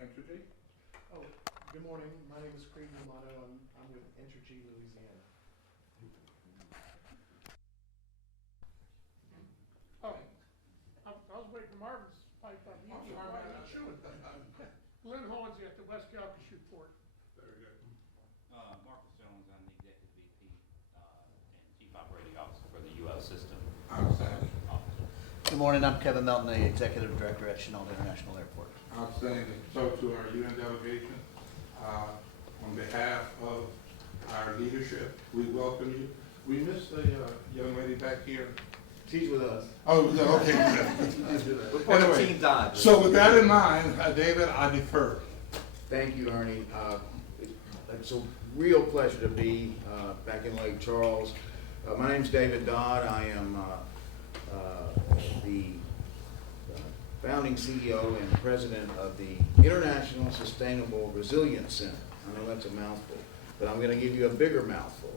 Entergy? Oh, good morning. My name is Creighton D'Amato. I'm with Entergy Louisiana. Oh, I was waiting for Marvin's pipe up. I'm He sorry, wasn't chewing. Lynn Hornsey at the West Calcasieu Port. Very good. Marcus Jones, I'm the Executive VP and Chief Operating Officer for the UL System Outstanding. Officer. Good morning, I'm Kevin Melton, the Executive Director at Chenault International Airport. Outstanding. So to our UN delegation, on behalf of our leadership, we welcome you. We missed the young lady back here. She's with us. Oh, okay. We're part of Anyway, Team Dodge. So with that in mind, David, I defer. Thank you, Ernie. It's a real pleasure to be back in Lake Charles. My name's David Dodd. I am the founding CEO and president of the International Sustainable Resilience Center. I know that's a mouthful, but I'm going to give you a bigger mouthful.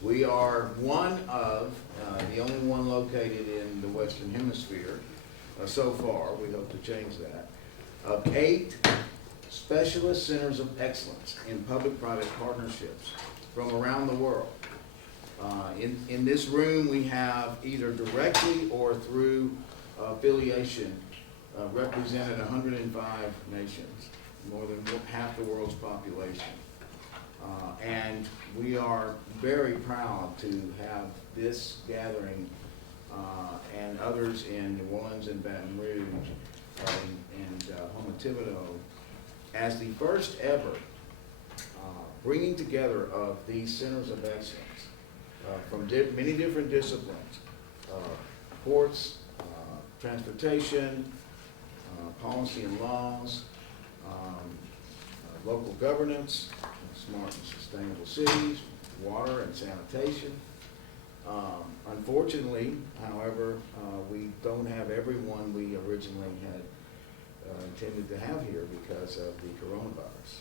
We are one of, the only one located in the Western Hemisphere so far, we hope to change that, of 8 specialist centers of excellence in public-private partnerships from around the world. In this room, we have either directly or through affiliation represented 105 nations, more than half the world's population. And we are very proud to have this gathering and others in New Orleans and Baton Rouge and Houma Thibodeau as the first ever bringing together of these centers of excellence from many different disciplines, ports, transportation, policy and laws, local governance, smart and sustainable cities, water and sanitation. Unfortunately, however, we don't have everyone we originally had intended to have here because of the coronavirus.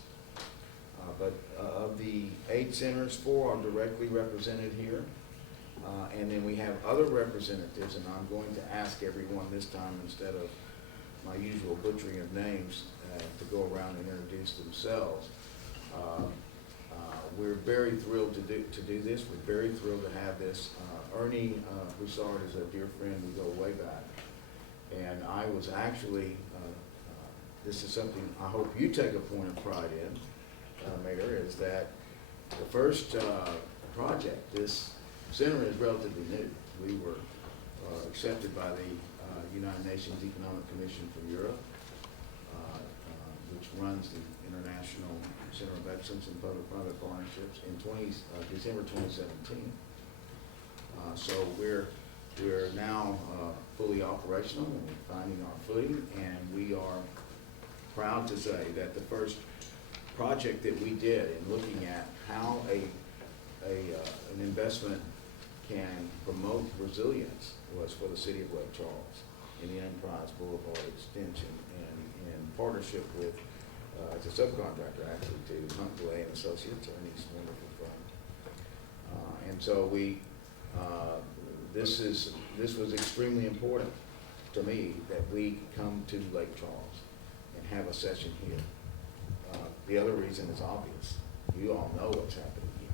But of the 8 centers, 4 are directly represented here. And then we have other representatives, and I'm going to ask everyone this time, instead of my usual butchering of names, to go around and introduce themselves. We're very thrilled to do this. We're very thrilled to have this. Ernie Broussard is a dear friend. We go way back. And I was actually, this is something I hope you take a point of pride in, Mayor, is that the first project, this center is relatively new. We were accepted by the United Nations Economic Commission for Europe, which runs the International Center of Excellence in Public-Private Partnerships in December 2017. So we're now fully operational and finding our footing, and we are proud to say that the first project that we did in looking at how an investment can promote resilience was for the city of Lake Charles in the Enterprise Boulevard extension, and in partnership with it's a subcontractor actually to Hunt Delay and Associates, Ernie's wonderful firm. And so this was extremely important to me that we come to Lake Charles and have a session here. The other reason is obvious. You all know what's happening here.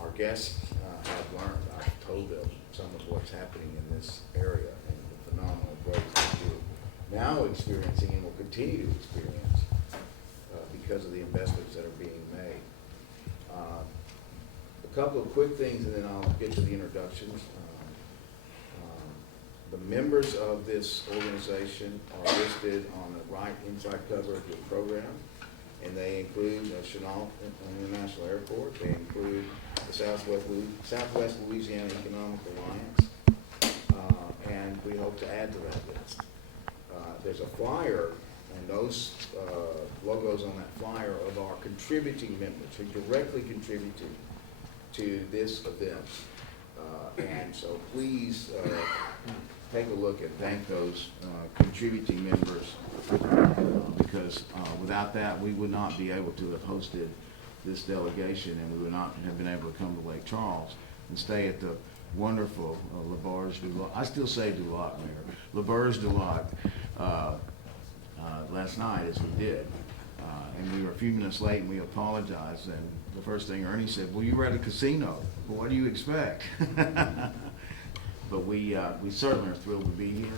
Our guests have learned, I've told them some of what's happening in this area and the phenomenal growth that we're now experiencing and will continue to experience because of the investments that are being made. A couple of quick things and then I'll get to the introductions. The members of this organization are listed on the right inside cover of your program, and they include Chenault International Airport. They include the Southwest Louisiana Economic Alliance, and we hope to add to that list. There's a flyer, and those logos on that flyer of our contributing members who directly contributed to this event. And so please take a look and thank those contributing members because without that we would not be able to have hosted this delegation, and we would not have been able to come to Lake Charles and stay at the wonderful L'Auberge du Lac. I still say du Lac, Mayor. L'Auberge du Lac last night, as we did. And we were a few minutes late, and we apologized. And the first thing Ernie said, well, you were at a casino. Well, what do you expect? But we certainly are thrilled to be here.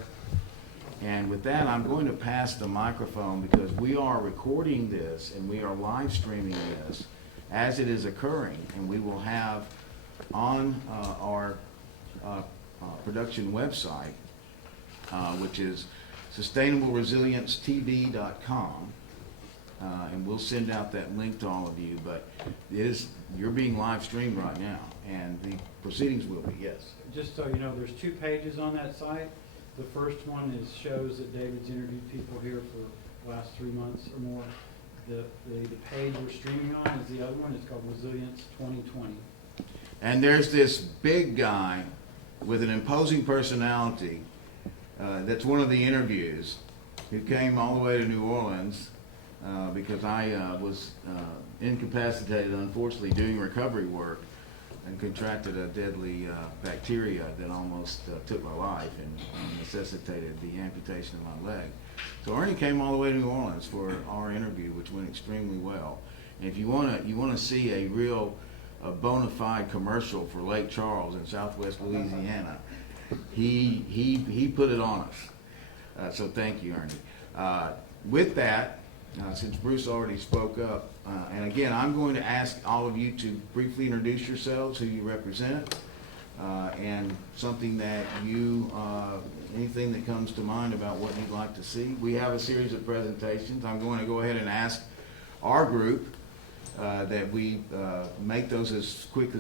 And with that, I'm going to pass the microphone because we are recording this and we are live streaming this as it is occurring. And we will have on our production website, which is sustainableresilienceTV.com. And we'll send out that link to all of you, but you're being live streamed right now, and the proceedings will be, yes. Just so you know, there's 2 pages on that site. The first one shows that David's interviewed people here for the last 3 months or more. The page we're streaming on is the other one. It's called Resilience 2020. And there's this big guy with an imposing personality that's one of the interviews who came all the way to New Orleans because I was incapacitated, unfortunately, doing recovery work and contracted a deadly bacteria that almost took my life and necessitated the amputation of my leg. So Ernie came all the way to New Orleans for our interview, which went extremely well. And if you want to see a real bona fide commercial for Lake Charles in Southwest Louisiana, he put it on us. So thank you, Ernie. With that, since Bruce already spoke up, and again, I'm going to ask all of you to briefly introduce yourselves, who you represent, and something that anything that comes to mind about what you'd like to see. We have a series of presentations. I'm going to go ahead and ask our group that we make those as quick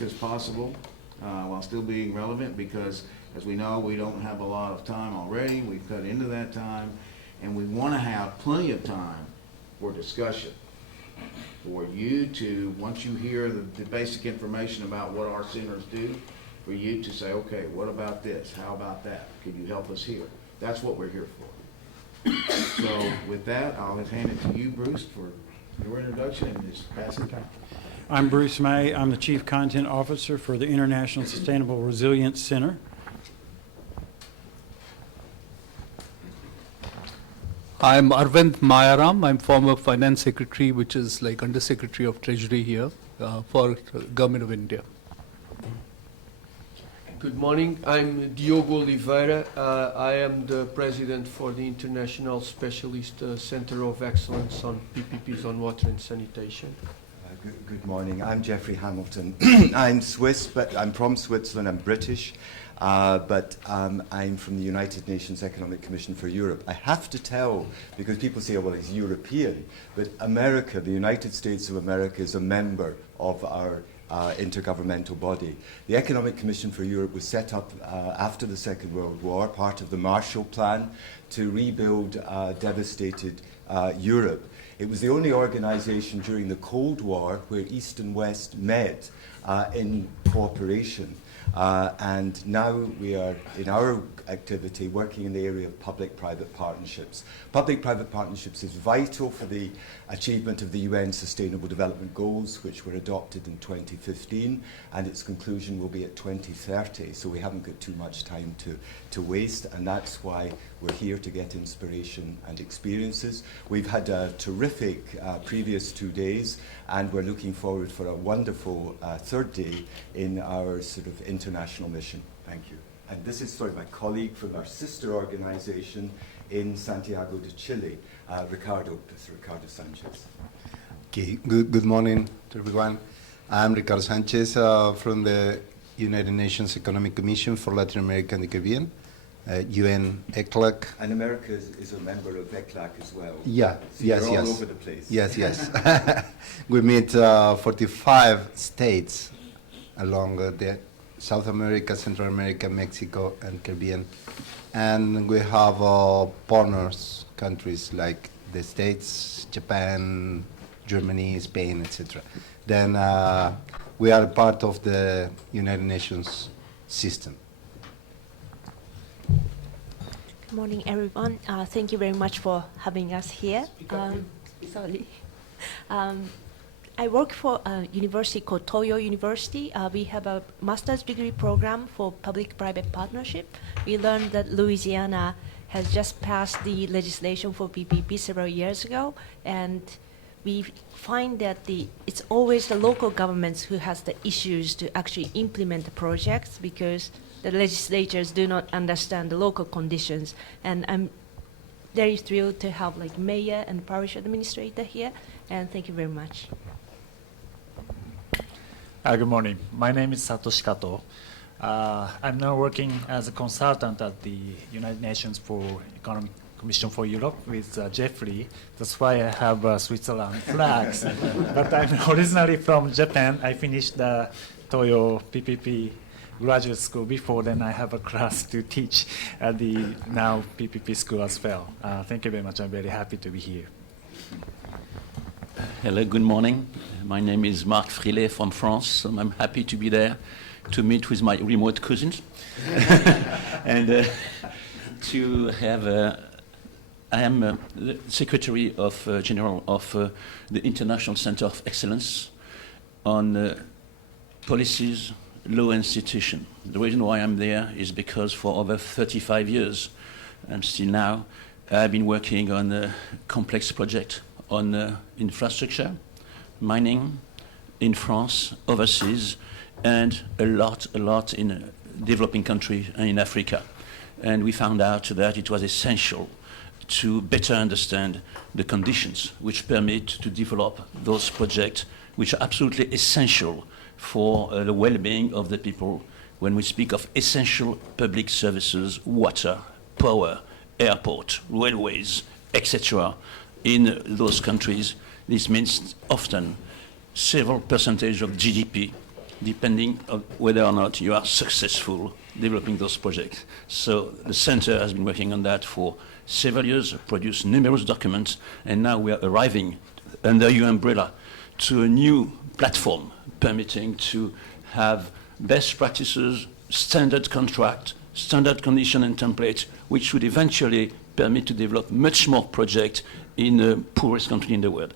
as possible while still being relevant, because as we know, we don't have a lot of time already. We've cut into that time, and we want to have plenty of time for discussion, for you to, once you hear the basic information about what our centers do, for you to say, okay, what about this? How about that? Could you help us here? That's what we're here for. So with that, I'll hand it to you, Bruce, for your introduction, and just pass it down. I'm Bruce May. I'm the Chief Content Officer for the International Sustainable Resilience Center. I'm Arvind Mayaram. I'm former Finance Secretary, which is like Under Secretary of Treasury here for Government of India. Good morning. I'm Diogo Oliveira. I am the President for the International Specialist Center of Excellence on PPPs on Water and Sanitation. Good morning. I'm Jeffrey Hamilton. I'm Swiss, but I'm from Switzerland. I'm British, but I'm from the United Nations Economic Commission for Europe. I have to tell, because people say, oh, well, he's European, but America, the United States of America, is a member of our intergovernmental body. The Economic Commission for Europe was set up after the Second World War, part of the Marshall Plan, to rebuild devastated Europe. It was the only organization during the Cold War where East and West met in cooperation. And now we are, in our activity, working in the area of public-private partnerships. Public-private partnerships is vital for the achievement of the UN Sustainable Development Goals, which were adopted in 2015, and its conclusion will be at 2030, so we haven't got too much time to waste, and that's why we're here to get inspiration and experiences. We've had a terrific previous 2 days, and we're looking forward for a wonderful third day in our sort of international mission. Thank you. And this is my colleague from our sister organization in Santiago de Chile, Ricardo Sanchez. Okay, good morning to everyone. I'm Ricardo Sanchez from the United Nations Economic Commission for Latin America and the Caribbean, UN ECLAC. And America is a member of ECLAC as well. Yeah, so yes, you're yes. all over the place. Yes. We meet 45 states along the South America, Central America, Mexico, and Caribbean. And we have partners, countries like the States, Japan, Germany, Spain, etc. Then we are part of the United Nations system. Good morning, everyone. Thank you very much for having us here. Sorry. I work for a university called Toyo University. We have a master's degree program for public-private partnership. We learned that Louisiana has just passed the legislation for PPP several years ago, and we find that it's always the local governments who has the issues to actually implement the projects because the legislatures do not understand the local conditions. And I'm very thrilled to have like mayor and parish administrator here, and thank you very much. Good morning. My name is Satoshi Kato. I'm now working as a consultant at the United Nations for Economic Commission for Europe with Jeffrey. That's why I have Switzerland flags. But I'm originally from Japan. I finished the Toyo PPP graduate school before. Then I have a class to teach at the now PPP school as well. Thank you very much. I'm very happy to be here. Hello, good morning. My name is Marc Frilet from France, and I'm happy to be there to meet with my remote cousins and to have. I am the Secretary of General of the International Center of Excellence on policies, law, and institution. The reason why I'm there is because for over 35 years, and still now, I've been working on a complex project on infrastructure, mining in France, overseas, and a lot in developing countries and in Africa. And we found out that it was essential to better understand the conditions which permit to develop those projects which are absolutely essential for the well-being of the people when we speak of essential public services, water, power, airport, railways, etc. In those countries. This means often several percentage of GDP, depending on whether or not you are successful developing those projects. So the center has been working on that for several years, produced numerous documents, and now we are arriving under your umbrella to a new platform permitting to have best practices, standard contract, standard condition and template, which would eventually permit to develop much more projects in the poorest country in the world.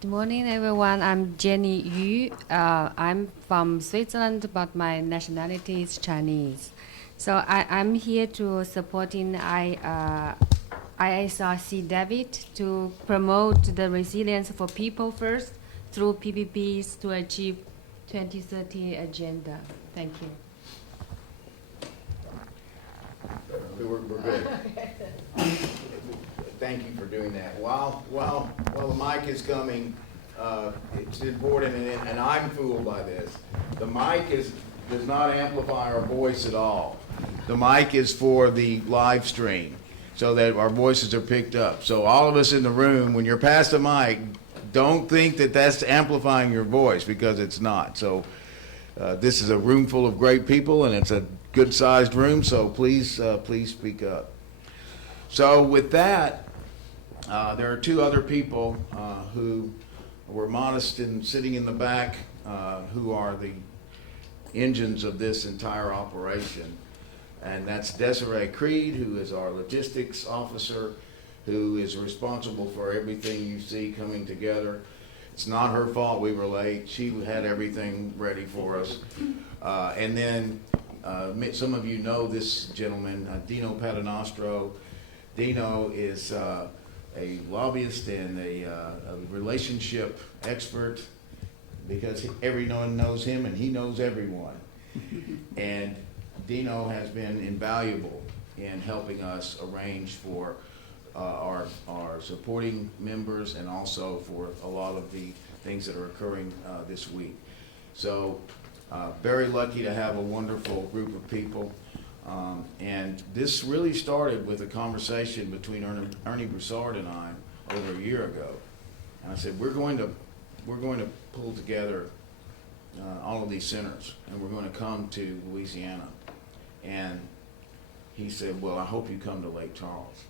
Good morning, everyone. I'm Jenny Yu. I'm from Switzerland, but my nationality is Chinese. So I'm here to supporting ISRC David to promote the resilience for people first through PPPs to achieve 2030 agenda. Thank you. We're good. Thank you for doing that. While the mic is coming, it's important, and I'm fooled by this. The mic does not amplify our voice at all. The mic is for the live stream, so that our voices are picked up. So all of us in the room, when you're past the mic, don't think that that's amplifying your voice, because it's not. So this is a room full of great people, and it's a good-sized room, so please speak up. So with that, there are two other people who were modest and sitting in the back, who are the engines of this entire operation. And that's Desiree Creed, who is our logistics officer, who is responsible for everything you see coming together. It's not her fault we were late. She had everything ready for us. And then some of you know this gentleman, Dino Paternostro. Dino is a lobbyist and a relationship expert, because everyone knows him and he knows everyone. And Dino has been invaluable in helping us arrange for our supporting members, and also for a lot of the things that are occurring this week. So very lucky to have a wonderful group of people. And this really started with a conversation between Ernie Broussard and I over a year ago. And I said, we're going to pull together all of these centers, and we're going to come to Louisiana. And he said, well, I hope you come to Lake Charles.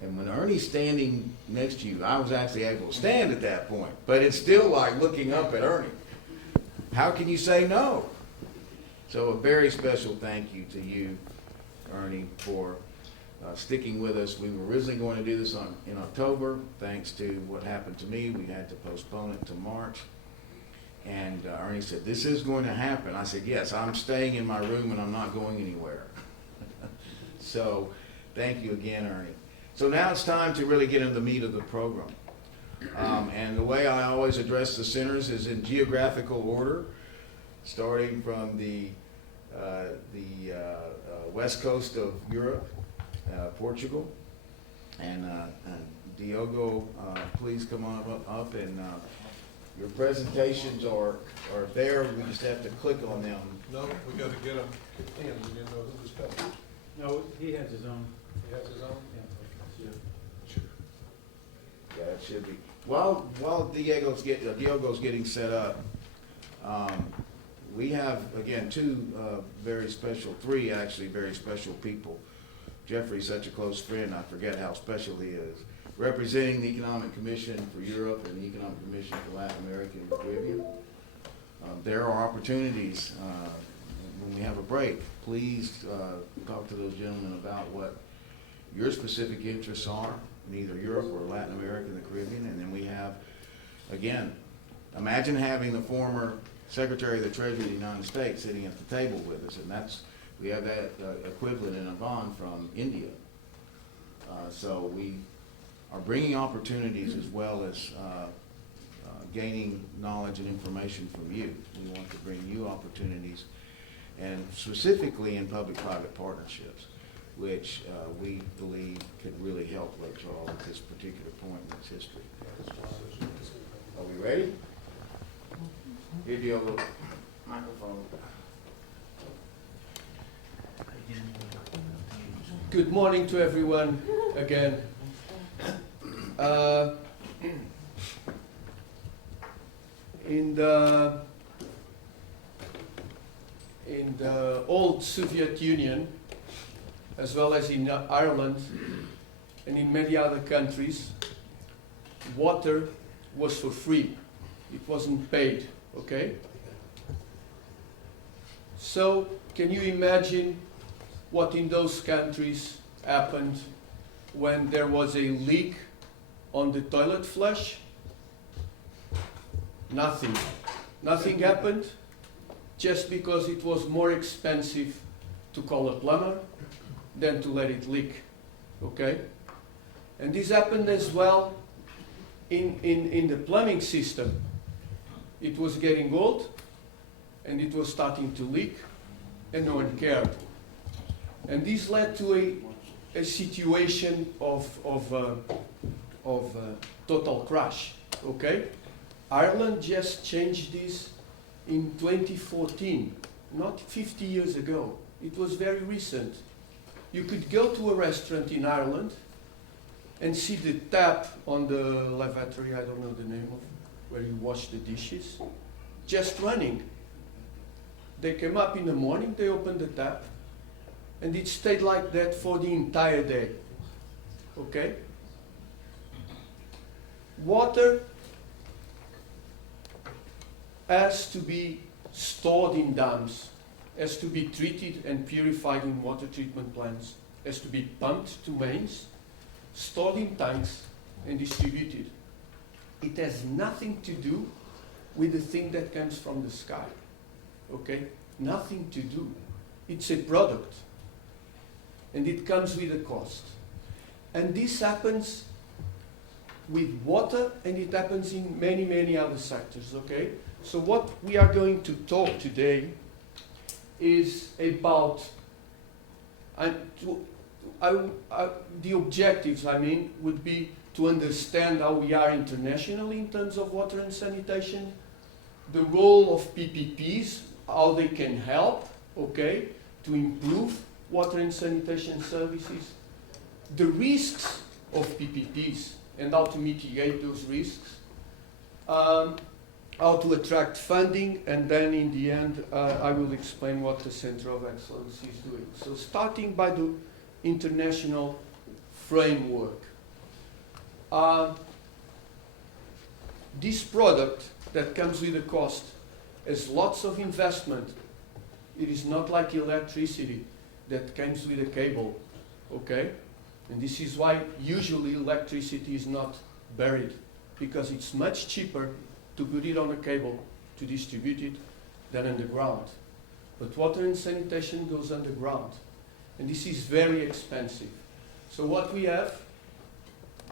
And when Ernie's standing next to you, I was actually able to stand at that point, but it's still like looking up at Ernie. How can you say no? So a very special thank you to you, Ernie, for sticking with us. We were originally going to do this in October. Thanks to what happened to me, we had to postpone it to March. And Ernie said, this is going to happen. I said, yes, I'm staying in my room and I'm not going anywhere. So thank you again, Ernie. So now it's time to really get into the meat of the program. And the way I always address the centers is in geographical order, starting from the west coast of Europe, Portugal. And Diogo, please come on up and your presentations are there. We just have to click on them. No, we got to get them in. We didn't know who was coming. No, he has his own. He has his own? Yeah. Sure. Yeah, it should be. While Diogo's getting set up, we have, again, three actually very special people. Jeffrey's such a close friend, I forget how special he is. Representing the Economic Commission for Europe and the Economic Commission for Latin America and the Caribbean. There are opportunities when we have a break. Please talk to those gentlemen about what your specific interests are in either Europe or Latin America and the Caribbean. And then we have, again, imagine having the former Secretary of the Treasury of the United States sitting at the table with us, and we have that equivalent in Avon from India. So we are bringing opportunities as well as gaining knowledge and information from you. We want to bring you opportunities, and specifically in public-private partnerships, which we believe could really help Lake Charles at this particular point in its history. Are we ready? Here, Diogo. Microphone. Good morning to everyone again. In the old Soviet Union, as well as in Ireland and in many other countries, water was for free. It wasn't paid, okay? So, can you imagine what in those countries happened when there was a leak on the toilet flush? Nothing. Nothing happened just because it was more expensive to call a plumber than to let it leak. Okay? And this happened as well in the plumbing system. It was getting old and it was starting to leak and no one cared. And this led to a situation of total crash. Okay? Ireland just changed this in 2014, not 50 years ago. It was very recent. You could go to a restaurant in Ireland and see the tap on the lavatory, I don't know the name of, where you wash the dishes, just running. They came up in the morning, they opened the tap, and it stayed like that for the entire day. Okay? Water has to be stored in dams, has to be treated and purified in water treatment plants, has to be pumped to mains, stored in tanks, and distributed. It has nothing to do with the thing that comes from the sky. Okay? Nothing to do. It's a product. And it comes with a cost. And this happens with water, and it happens in many, many other sectors. Okay? So what we are going to talk today is about the objectives, would be to understand how we are internationally in terms of water and sanitation, the role of PPPs, how they can help, okay, to improve water and sanitation services, the risks of PPPs and how to mitigate those risks, how to attract funding, and then in the end I will explain what the Center of Excellence is doing. So starting by the international framework. This product that comes with a cost has lots of investment. It is not like electricity that comes with a cable, okay? And this is why usually electricity is not buried, because it's much cheaper to put it on a cable to distribute it than underground. But water and sanitation goes underground. And this is very expensive. So what we have,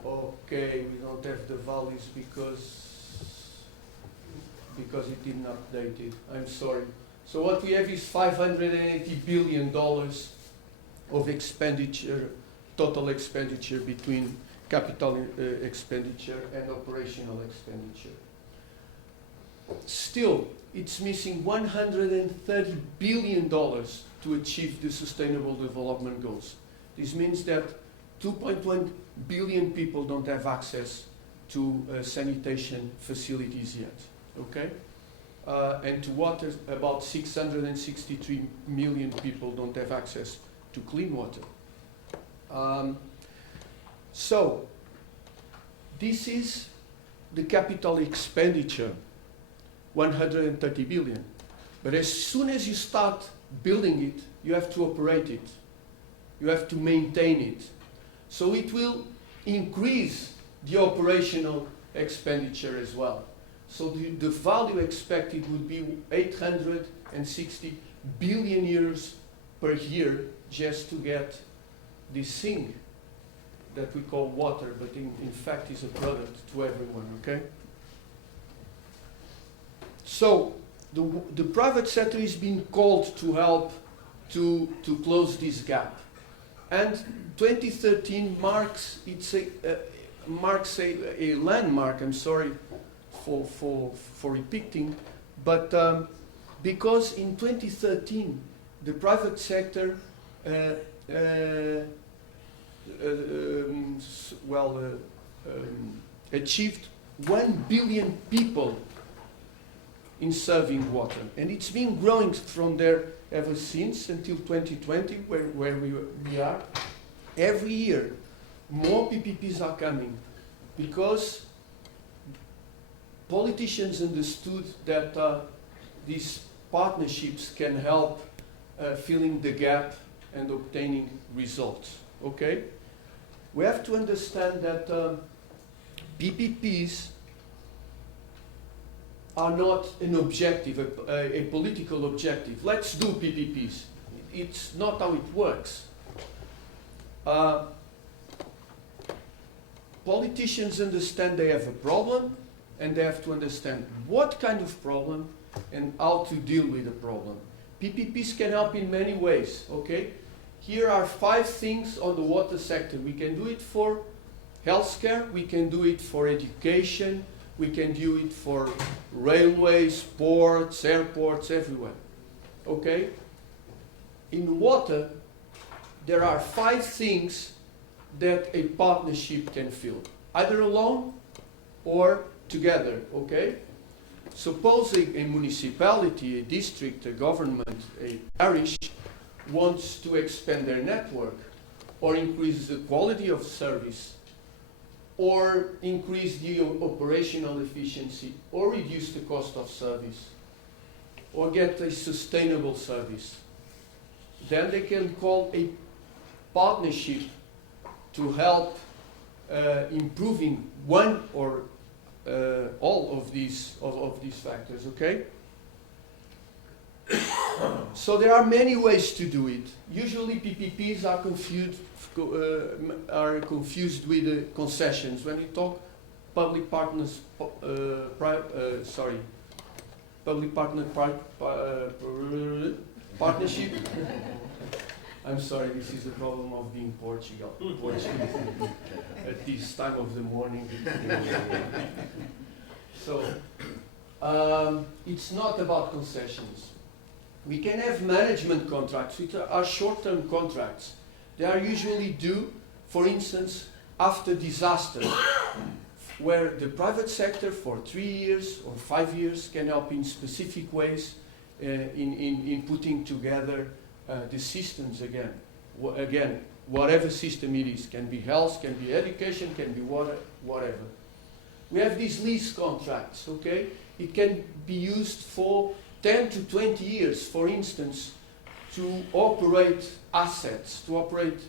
okay, we don't have the values because it didn't update it. I'm sorry. So what we have is $580 billion of expenditure, total expenditure between capital expenditure and operational expenditure. Still, it's missing $130 billion to achieve the Sustainable Development Goals. This means that 2.1 billion people don't have access to sanitation facilities yet, okay? And to water, about 663 million people don't have access to clean water. So, this is the capital expenditure, 130 billion. But as soon as you start building it, you have to operate it. You have to maintain it. So it will increase the operational expenditure as well. So the value expected would be 860 billion euros per year just to get this thing that we call water, but in fact is a product to everyone, okay? So the private sector is being called to help to close this gap. And 2013 marks a landmark. I'm sorry for repeating, but because in 2013 the private sector achieved 1 billion people in serving water, and it's been growing from there ever since until 2020, where we are. Every year, more PPPs are coming because politicians understood that these partnerships can help filling the gap and obtaining results. Okay? We have to understand that PPPs are not an objective, a political objective. Let's do PPPs. It's not how it works. Politicians understand they have a problem, and they have to understand what kind of problem and how to deal with the problem. PPPs can help in many ways, okay? Here are 5 things on the water sector. We can do it for healthcare, we can do it for education, we can do it for railways, ports, airports, everywhere. Okay? In water, there are 5 things that a partnership can fill, either alone or together. Okay? Suppose a municipality, a district, a government, a parish wants to expand their network or increase the quality of service, or increase the operational efficiency, or reduce the cost of service, or get a sustainable service. Then they can call a partnership to help improving one or all of these factors, okay? So there are many ways to do it. Usually PPPs are confused with concessions. When you talk public-partner partnership. I'm sorry, this is the problem of being Portuguese at this time of the morning. So it's not about concessions. We can have management contracts, which are short-term contracts. They are usually due, for instance, after disaster, where the private sector for 3 years or 5 years can help in specific ways in putting together the systems again. Again, whatever system it is, can be health, can be education, can be water, whatever. We have these lease contracts, okay? It can be used for 10 to 20 years, for instance, to operate assets, to operate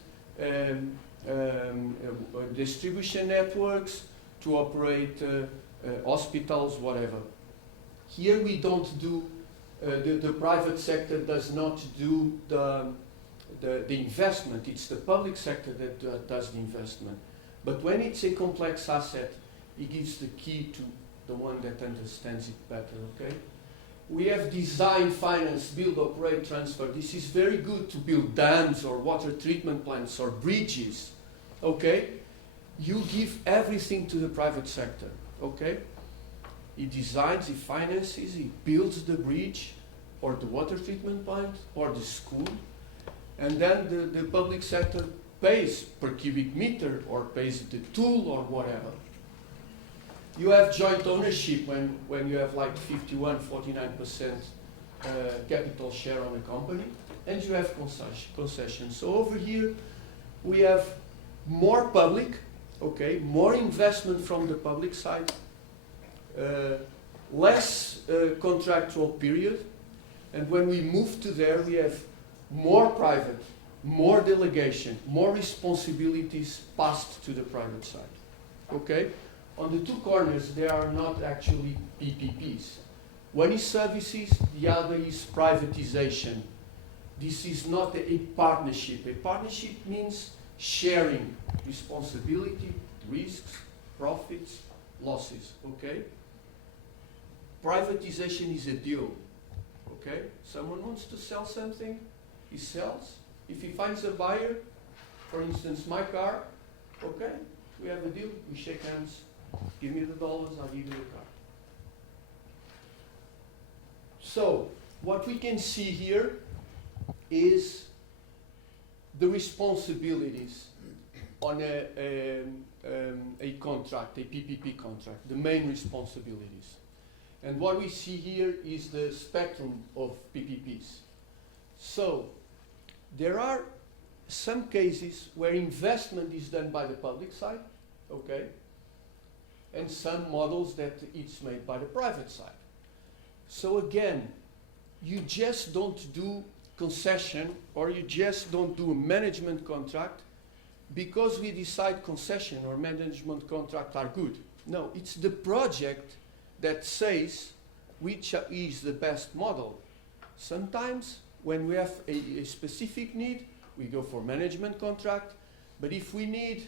distribution networks, to operate hospitals, whatever. Here we don't do, the private sector does not do the investment. It's the public sector that does the investment. But when it's a complex asset, it gives the key to the one that understands it better, okay? We have design, finance, build, operate, transfer. This is very good to build dams or water treatment plants or bridges, okay? You give everything to the private sector, okay? He designs, he finances, he builds the bridge or the water treatment plant or the school, and then the public sector pays per cubic meter or pays the tool or whatever. You have joint ownership when you have like 49% capital share on a company, and you have concessions. So over here, we have more public, okay, more investment from the public side, less contractual period, and when we move to there, we have more private, more delegation, more responsibilities passed to the private side, okay? On the two corners, they are not actually PPPs. One is services, the other is privatization. This is not a partnership. A partnership means sharing responsibility, risks, profits, losses, okay? Privatization is a deal, okay? Someone wants to sell something, he sells. If he finds a buyer, for instance, my car, okay, we have a deal, we shake hands. Give me the dollars, I'll give you the car. So, what we can see here is the responsibilities on a contract, a PPP contract, the main responsibilities. And what we see here is the spectrum of PPPs. So, there are some cases where investment is done by the public side, okay? And some models that it's made by the private side. So again, you just don't do concession or you just don't do a management contract because we decide concession or management contract are good. No, it's the project that says which is the best model. Sometimes when we have a specific need, we go for management contract, but if we need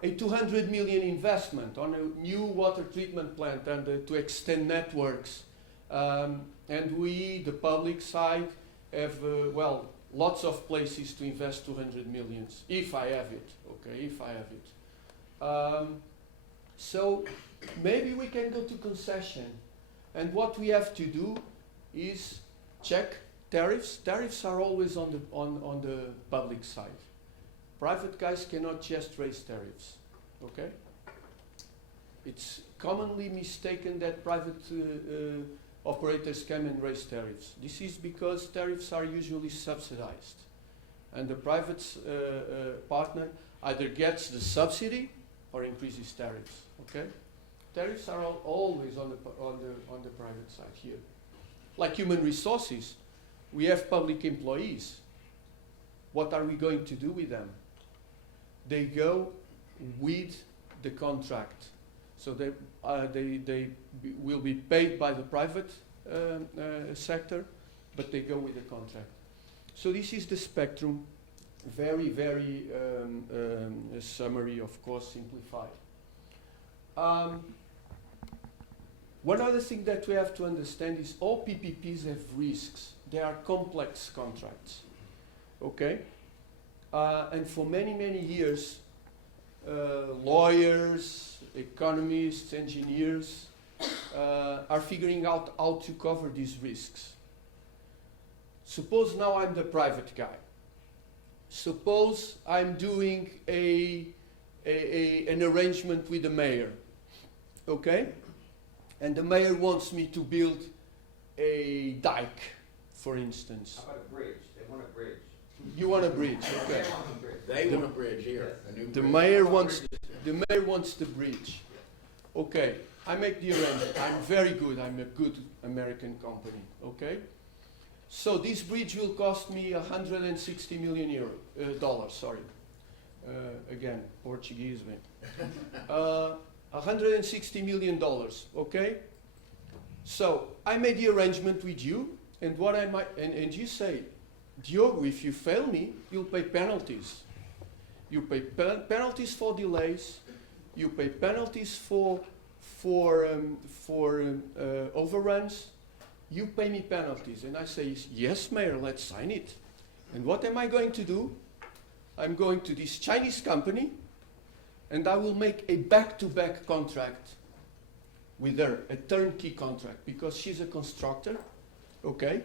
a 200 million investment on a new water treatment plant and to extend networks. And we, the public side, have, lots of places to invest 200 millions, if I have it, okay, if I have it. So maybe we can go to concession. And what we have to do is check tariffs. Tariffs are always on the public side. Private guys cannot just raise tariffs, okay? It's commonly mistaken that private operators come and raise tariffs. This is because tariffs are usually subsidized. And the private partner either gets the subsidy or increases tariffs, okay? Tariffs are always on the private side here. Like human resources, we have public employees. What are we going to do with them? They go with the contract. So they will be paid by the private sector, but they go with the contract. So this is the spectrum, very, very summary, of course, simplified. One other thing that we have to understand is all PPPs have risks. They are complex contracts, okay? And for many, many years, lawyers, economists, engineers are figuring out how to cover these risks. Suppose now I'm the private guy. Suppose I'm doing an arrangement with the mayor, okay? And the mayor wants me to build a dike, for instance. How about a bridge? They want a bridge. You want a bridge, okay. They want a bridge here. The mayor wants the bridge. Okay, I make the arrangement. I'm very good. I'm a good American company, okay? So this bridge will cost me 160 million dollars, sorry. Again, Portuguese, man. $160 million, okay? So I made the arrangement with you, and what I might, and you say, Diogo, if you fail me, you'll pay penalties. You pay penalties for delays. You pay penalties for overruns. You pay me penalties. And I say, yes, Mayor, let's sign it. And what am I going to do? I'm going to this Chinese company, and I will make a back-to-back contract with her, a turnkey contract, because she's a constructor, okay?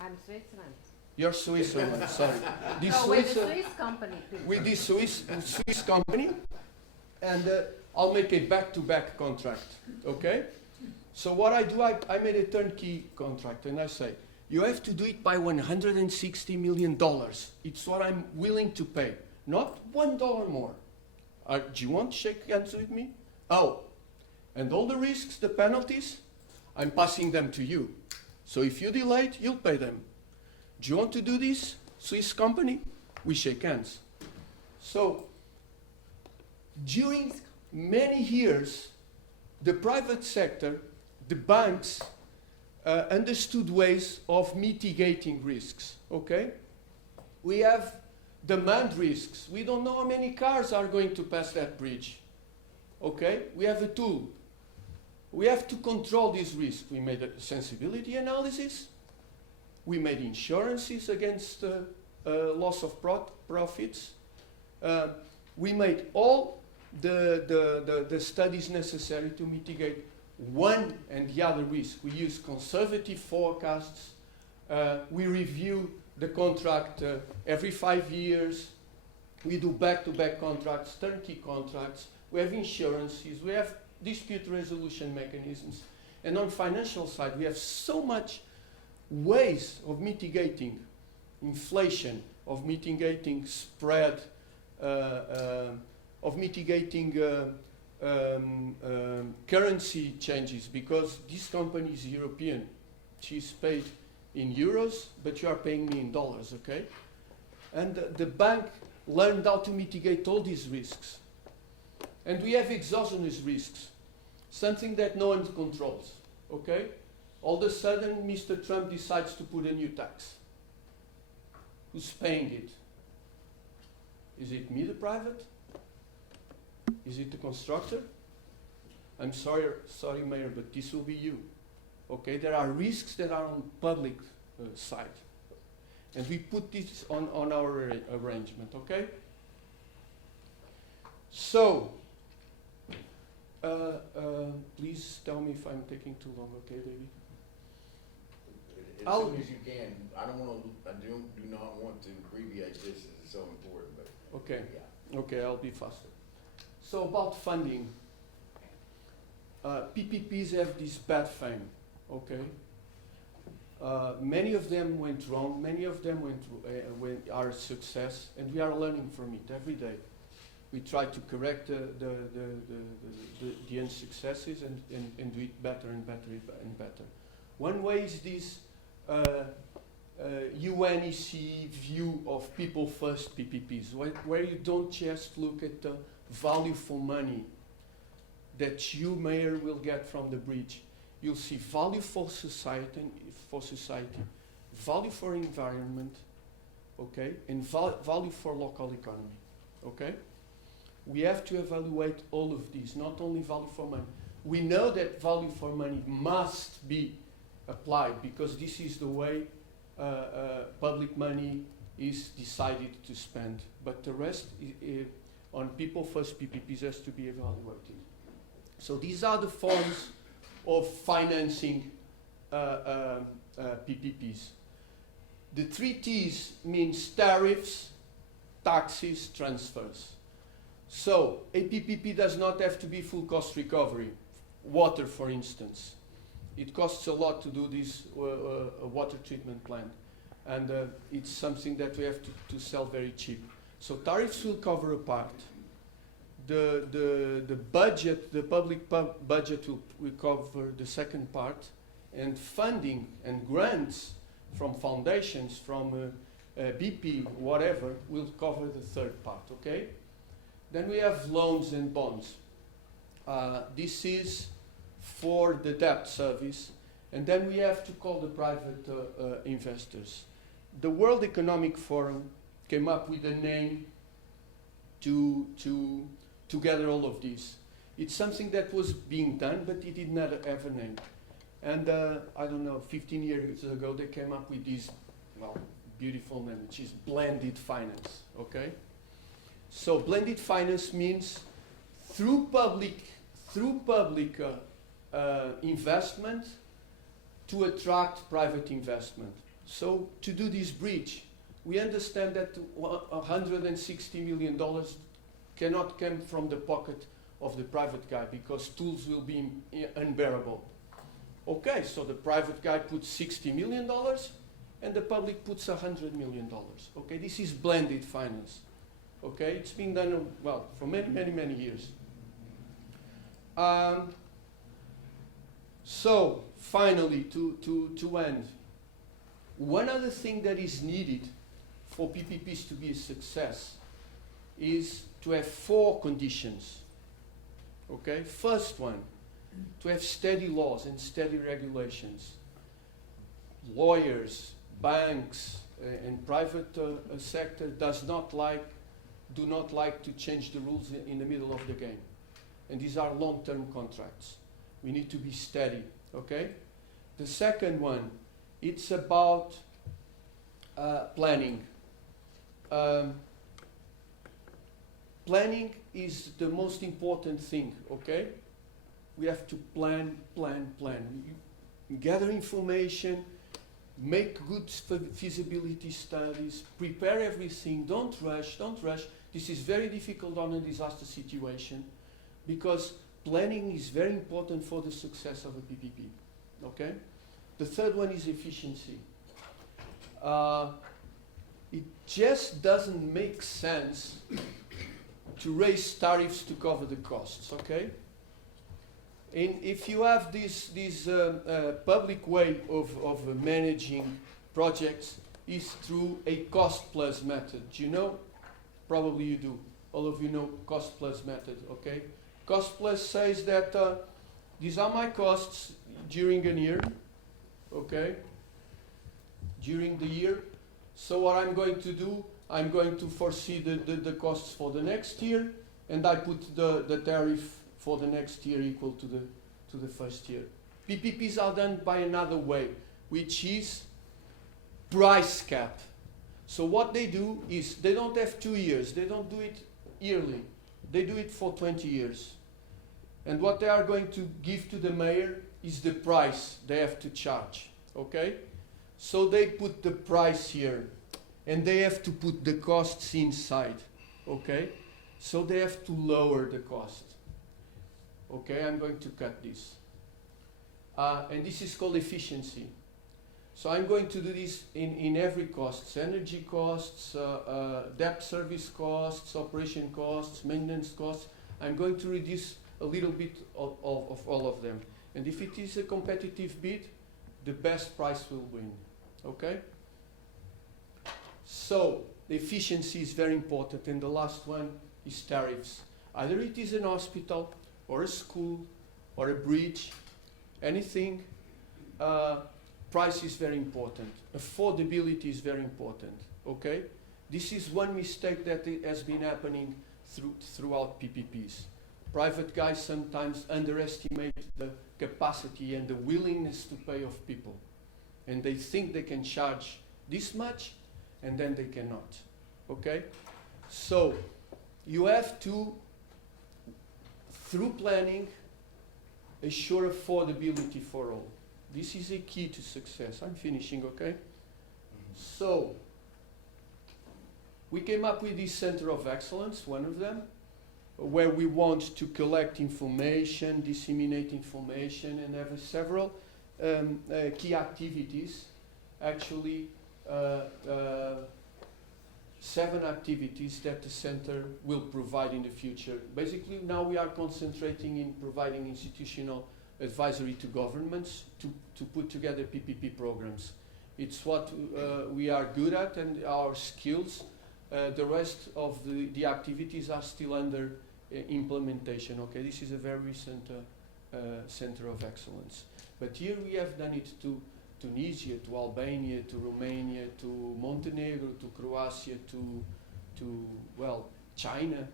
I'm Switzerland. You're Switzerland, sorry. No, with the Swiss company, please. With this Swiss company, and I'll make a back-to-back contract, okay? So what I do, I made a turnkey contract, and I say, you have to do it by $160 million. It's what I'm willing to pay, not $1 more. Do you want to shake hands with me? Oh, and all the risks, the penalties, I'm passing them to you. So if you delay it, you'll pay them. Do you want to do this, Swiss company? We shake hands. So during many years, the private sector, the banks, understood ways of mitigating risks, okay? We have demand risks. We don't know how many cars are going to pass that bridge, okay? We have a tool. We have to control these risks. We made a sensibility analysis. We made insurances against loss of profits. We made all the studies necessary to mitigate one and the other risk. We use conservative forecasts. We review the contract every 5 years. We do back-to-back contracts, turnkey contracts. We have insurances. We have dispute resolution mechanisms. And on financial side, we have so much ways of mitigating inflation, of mitigating spread, of mitigating currency changes, because this company is European. She's paid in euros, but you are paying me in dollars, okay? And the bank learned how to mitigate all these risks. And we have exogenous risks, something that no one controls, okay? All of a sudden, Mr. Trump decides to put a new tax. Who's paying it? Is it me, the private? Is it the constructor? I'm sorry, Mayor, but this will be you. Okay, there are risks that are on public side. And we put this on our arrangement, okay? So, please tell me if I'm taking too long, okay, David? As soon as you can. I do not want to abbreviate this as it's so important, but. Okay. Yeah. Okay, I'll be faster. So about funding, PPPs have this bad fame, okay? Many of them went wrong, many of them are a success, and we are learning from it every day. We try to correct the insuccesses and do it better and better and better. One way is this UNEC view of people first PPPs, where you don't just look at the value for money that you, Mayor, will get from the bridge. You'll see value for society, value for environment, okay, and value for local economy, okay? We have to evaluate all of these, not only value for money. We know that value for money must be applied because this is the way public money is decided to spend. But the rest on people first PPPs has to be evaluated. So these are the forms of financing PPPs. The 3 T's means tariffs, taxes, transfers. So a PPP does not have to be full cost recovery. Water, for instance. It costs a lot to do this water treatment plant. And it's something that we have to sell very cheap. So tariffs will cover a part. The budget, the public budget will cover the second part. And funding and grants from foundations, from BP, whatever, will cover the third part, okay? Then we have loans and bonds. This is for the debt service, And then we have to call the private investors. The World Economic Forum came up with a name to gather all of these. It's something that was being done, but it did not have a name. And I don't know, 15 years ago, they came up with this, well, beautiful name, which is blended finance, okay? So blended finance means through public investment to attract private investment. So to do this bridge, we understand that $160 million cannot come from the pocket of the private guy because tools will be unbearable. Okay, so the private guy puts $60 million and the public puts $100 million. Okay, this is blended finance. Okay, it's been done, well, for many, many, many years. So, finally, to end, one other thing that is needed for PPPs to be a success is to have 4 conditions. Okay, first one, to have steady laws and steady regulations. Lawyers, banks, and private sector do not like to change the rules in the middle of the game. And these are long-term contracts. We need to be steady, okay? The second one, it's about planning. Planning is the most important thing, okay? We have to plan. You gather information, make good feasibility studies, prepare everything, don't rush. This is very difficult on a disaster situation because planning is very important for the success of a PPP, okay? The third one is efficiency. It just doesn't make sense to raise tariffs to cover the costs, okay? And if you have this public way of managing projects is through a cost-plus method. Do you know? Probably you do. All of you know cost-plus method, okay? Cost-plus says that these are my costs during a year, okay? During the year. So what I'm going to do, I'm going to foresee the costs for the next year, and I put the tariff for the next year equal to the first year. PPPs are done by another way, which is price cap. So what they do is they don't have 2 years. They don't do it yearly. They do it for 20 years. And what they are going to give to the mayor is the price they have to charge. Okay? So they put the price here. And they have to put the costs inside. Okay? So they have to lower the cost. Okay, I'm going to cut this. And this is called efficiency. So I'm going to do this in every costs, energy costs, debt service costs, operation costs, maintenance costs. I'm going to reduce a little bit of all of them. And if it is a competitive bid, the best price will win. Okay? So the efficiency is very important. And the last one is tariffs. Either it is an hospital, or a school, or a bridge, anything, price is very important. Affordability is very important, okay? This is one mistake that has been happening throughout PPPs. Private guys sometimes underestimate the capacity and the willingness to pay of people. And they think they can charge this much, and then they cannot, okay? So, you have to, through planning, assure affordability for all. This is a key to success. I'm finishing, okay? So, we came up with this Center of Excellence, one of them, where we want to collect information, disseminate information, and have several key activities. Actually, 7 activities that the center will provide in the future. Basically, now we are concentrating in providing institutional advisory to governments to put together PPP programs. It's what we are good at and our skills. The rest of the activities are still under implementation. Okay, this is a very recent center of excellence. But here we have done it to Tunisia, to Albania, to Romania, to Montenegro, to Croatia, to well, China.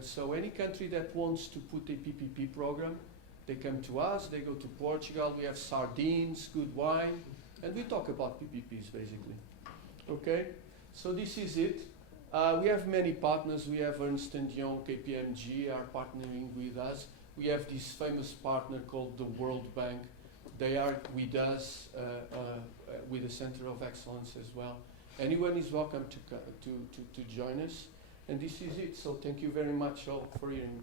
So any country that wants to put a PPP program, they come to us, they go to Portugal, we have sardines, good wine, and we talk about PPPs basically. Okay, so this is it. We have many partners. We have Ernst & Young, KPMG are partnering with us. We have this famous partner called the World Bank. They are with us with the Center of Excellence as well. Anyone is welcome to join us. And this is it. So thank you very much all for hearing.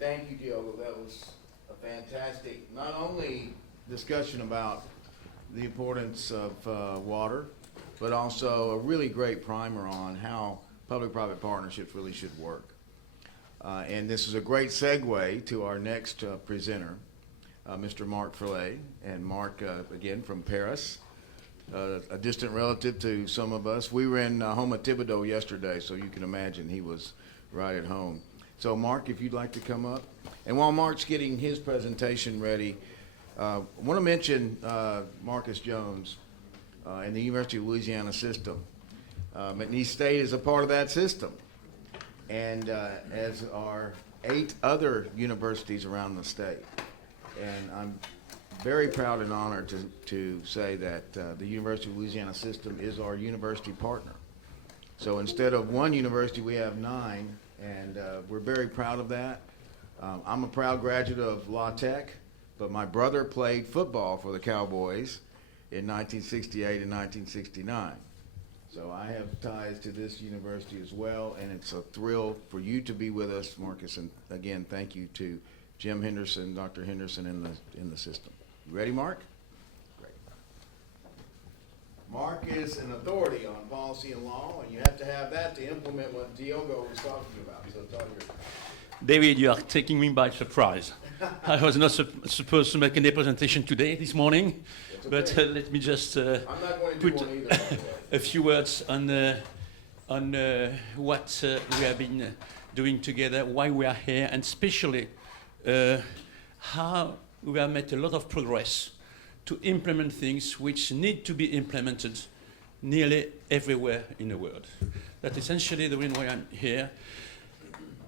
Thank you, Diogo. That was a fantastic, not only discussion about the importance of water, but also a really great primer on how public-private partnerships really should work. And this is a great segue to our next presenter, Mr. Marc Frelet. And Marc, again, from Paris, a distant relative to some of us. We were in home at Thibodeau yesterday, so you can imagine he was right at home. So Marc, if you'd like to come up. And while Marc's getting his presentation ready, I want to mention Marcus Jones and the University of Louisiana system. McNeese State is a part of that system, and as are 8 other universities around the state. And I'm very proud and honored to say that the University of Louisiana system is our university partner. So instead of 1 university, we have 9, and we're very proud of that. I'm a proud graduate of La Tech, but my brother played football for the Cowboys in 1968 and 1969. So I have ties to this university as well, and it's a thrill for you to be with us, Marcus. And again, thank you to Jim Henderson, Dr. Henderson in the system. You ready, Marc? Great. Marc is an authority on policy and law, and you have to have that to implement what Diogo was talking about. So it's all yours. David, you are taking me by surprise. I was not supposed to make any presentation today, this morning, okay. But let me just I'm not going to put do one either, a few words on what we have been doing together, why we are here, and especially how we have made a lot of progress to implement things which need to be implemented nearly everywhere in the world. That's essentially the reason why I'm here.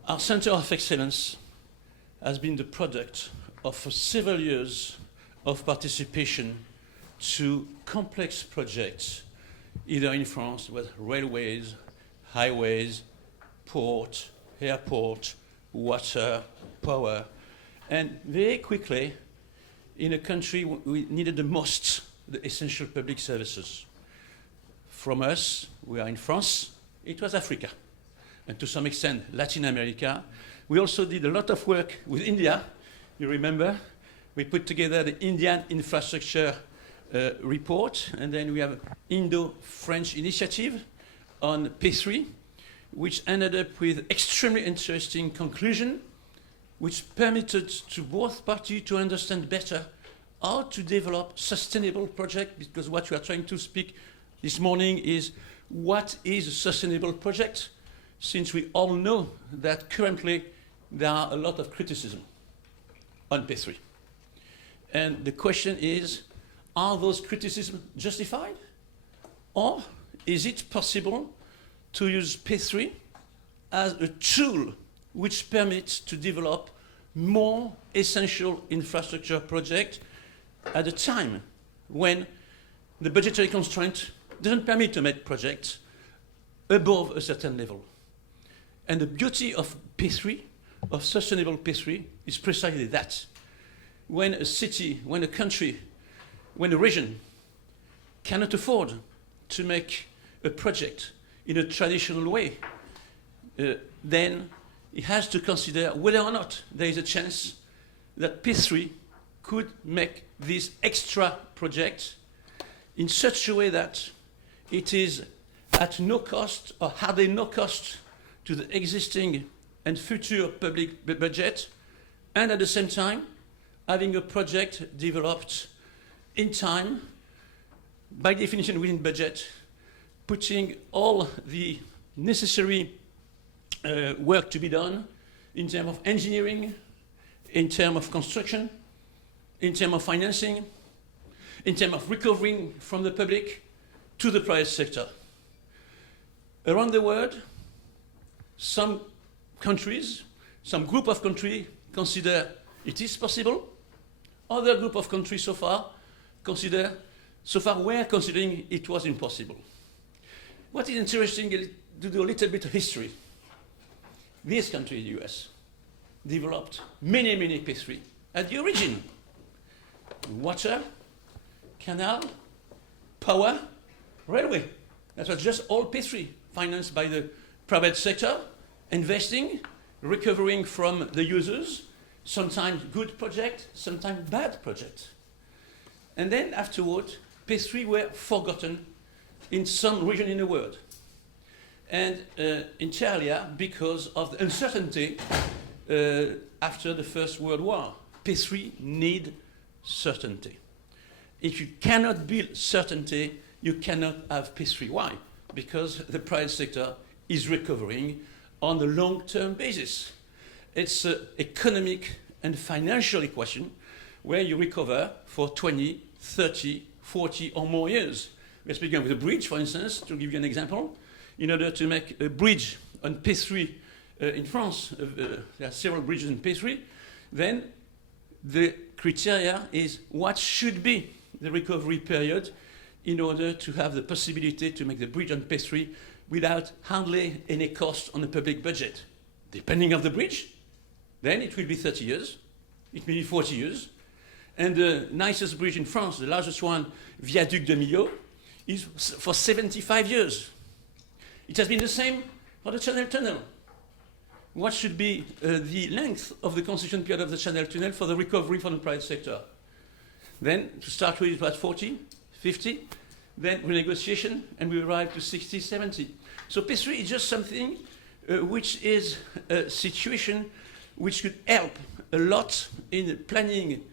Our Center of Excellence has been the product of several years of participation to complex projects, either in France with railways, highways, port, airport, water, power, and very quickly, in a country we needed the most the essential public services. From us, we are in France, it was Africa, and to some extent Latin America. We also did a lot of work with India. You remember? We put together the Indian infrastructure report, and then we have an Indo-French initiative on P3, which ended up with extremely interesting conclusion, which permitted to both parties to understand better how to develop sustainable projects, because what we are trying to speak this morning is what is a sustainable project, since we all know that currently there are a lot of criticism on P3. And the question is, are those criticisms justified? Or is it possible to use P3 as a tool which permits to develop more essential infrastructure projects at a time when the budgetary constraint doesn't permit to make projects above a certain level? And the beauty of P3, of sustainable P3, is precisely that. When a city, when a country, when a region cannot afford to make a project in a traditional way, then it has to consider whether or not there is a chance that P3 could make this extra project in such a way that it is at no cost or hardly no cost to the existing and future public budget, and at the same time having a project developed in time, by definition within budget, putting all the necessary work to be done in terms of engineering, in terms of construction, in terms of financing, in terms of recovering from the public to the private sector. Around the world, some countries, some group of countries consider it is possible. Other group of countries so far were considering it was impossible. What is interesting is to do a little bit of history. This country, the US, developed many, many P3 at the origin. Water, canal, power, railway. That was just all P3, financed by the private sector, investing, recovering from the users, sometimes good project, sometimes bad project. And then afterwards, P3 were forgotten in some region in the world. And entirely because of the uncertainty after the First World War. P3 need certainty. If you cannot build certainty, you cannot have P3. Why? Because the private sector is recovering on a long-term basis. It's an economic and financial equation where you recover for 20, 30, 40 or more years. We're speaking of a bridge, for instance, to give you an example. In order to make a bridge on P3 in France, there are several bridges in P3, then the criteria is what should be the recovery period in order to have the possibility to make the bridge on P3 without hardly any cost on the public budget. Depending on the bridge, then it will be 30 years, it may be 40 years, and the nicest bridge in France, the largest one, Viaduc de Millau, is for 75 years. It has been the same for the Channel Tunnel. What should be the length of the concession period of the Channel Tunnel for the recovery from the private sector? Then, to start with, about 40, 50, then renegotiation, and we arrive to 60, 70. So P3 is just something which is a situation which could help a lot in planning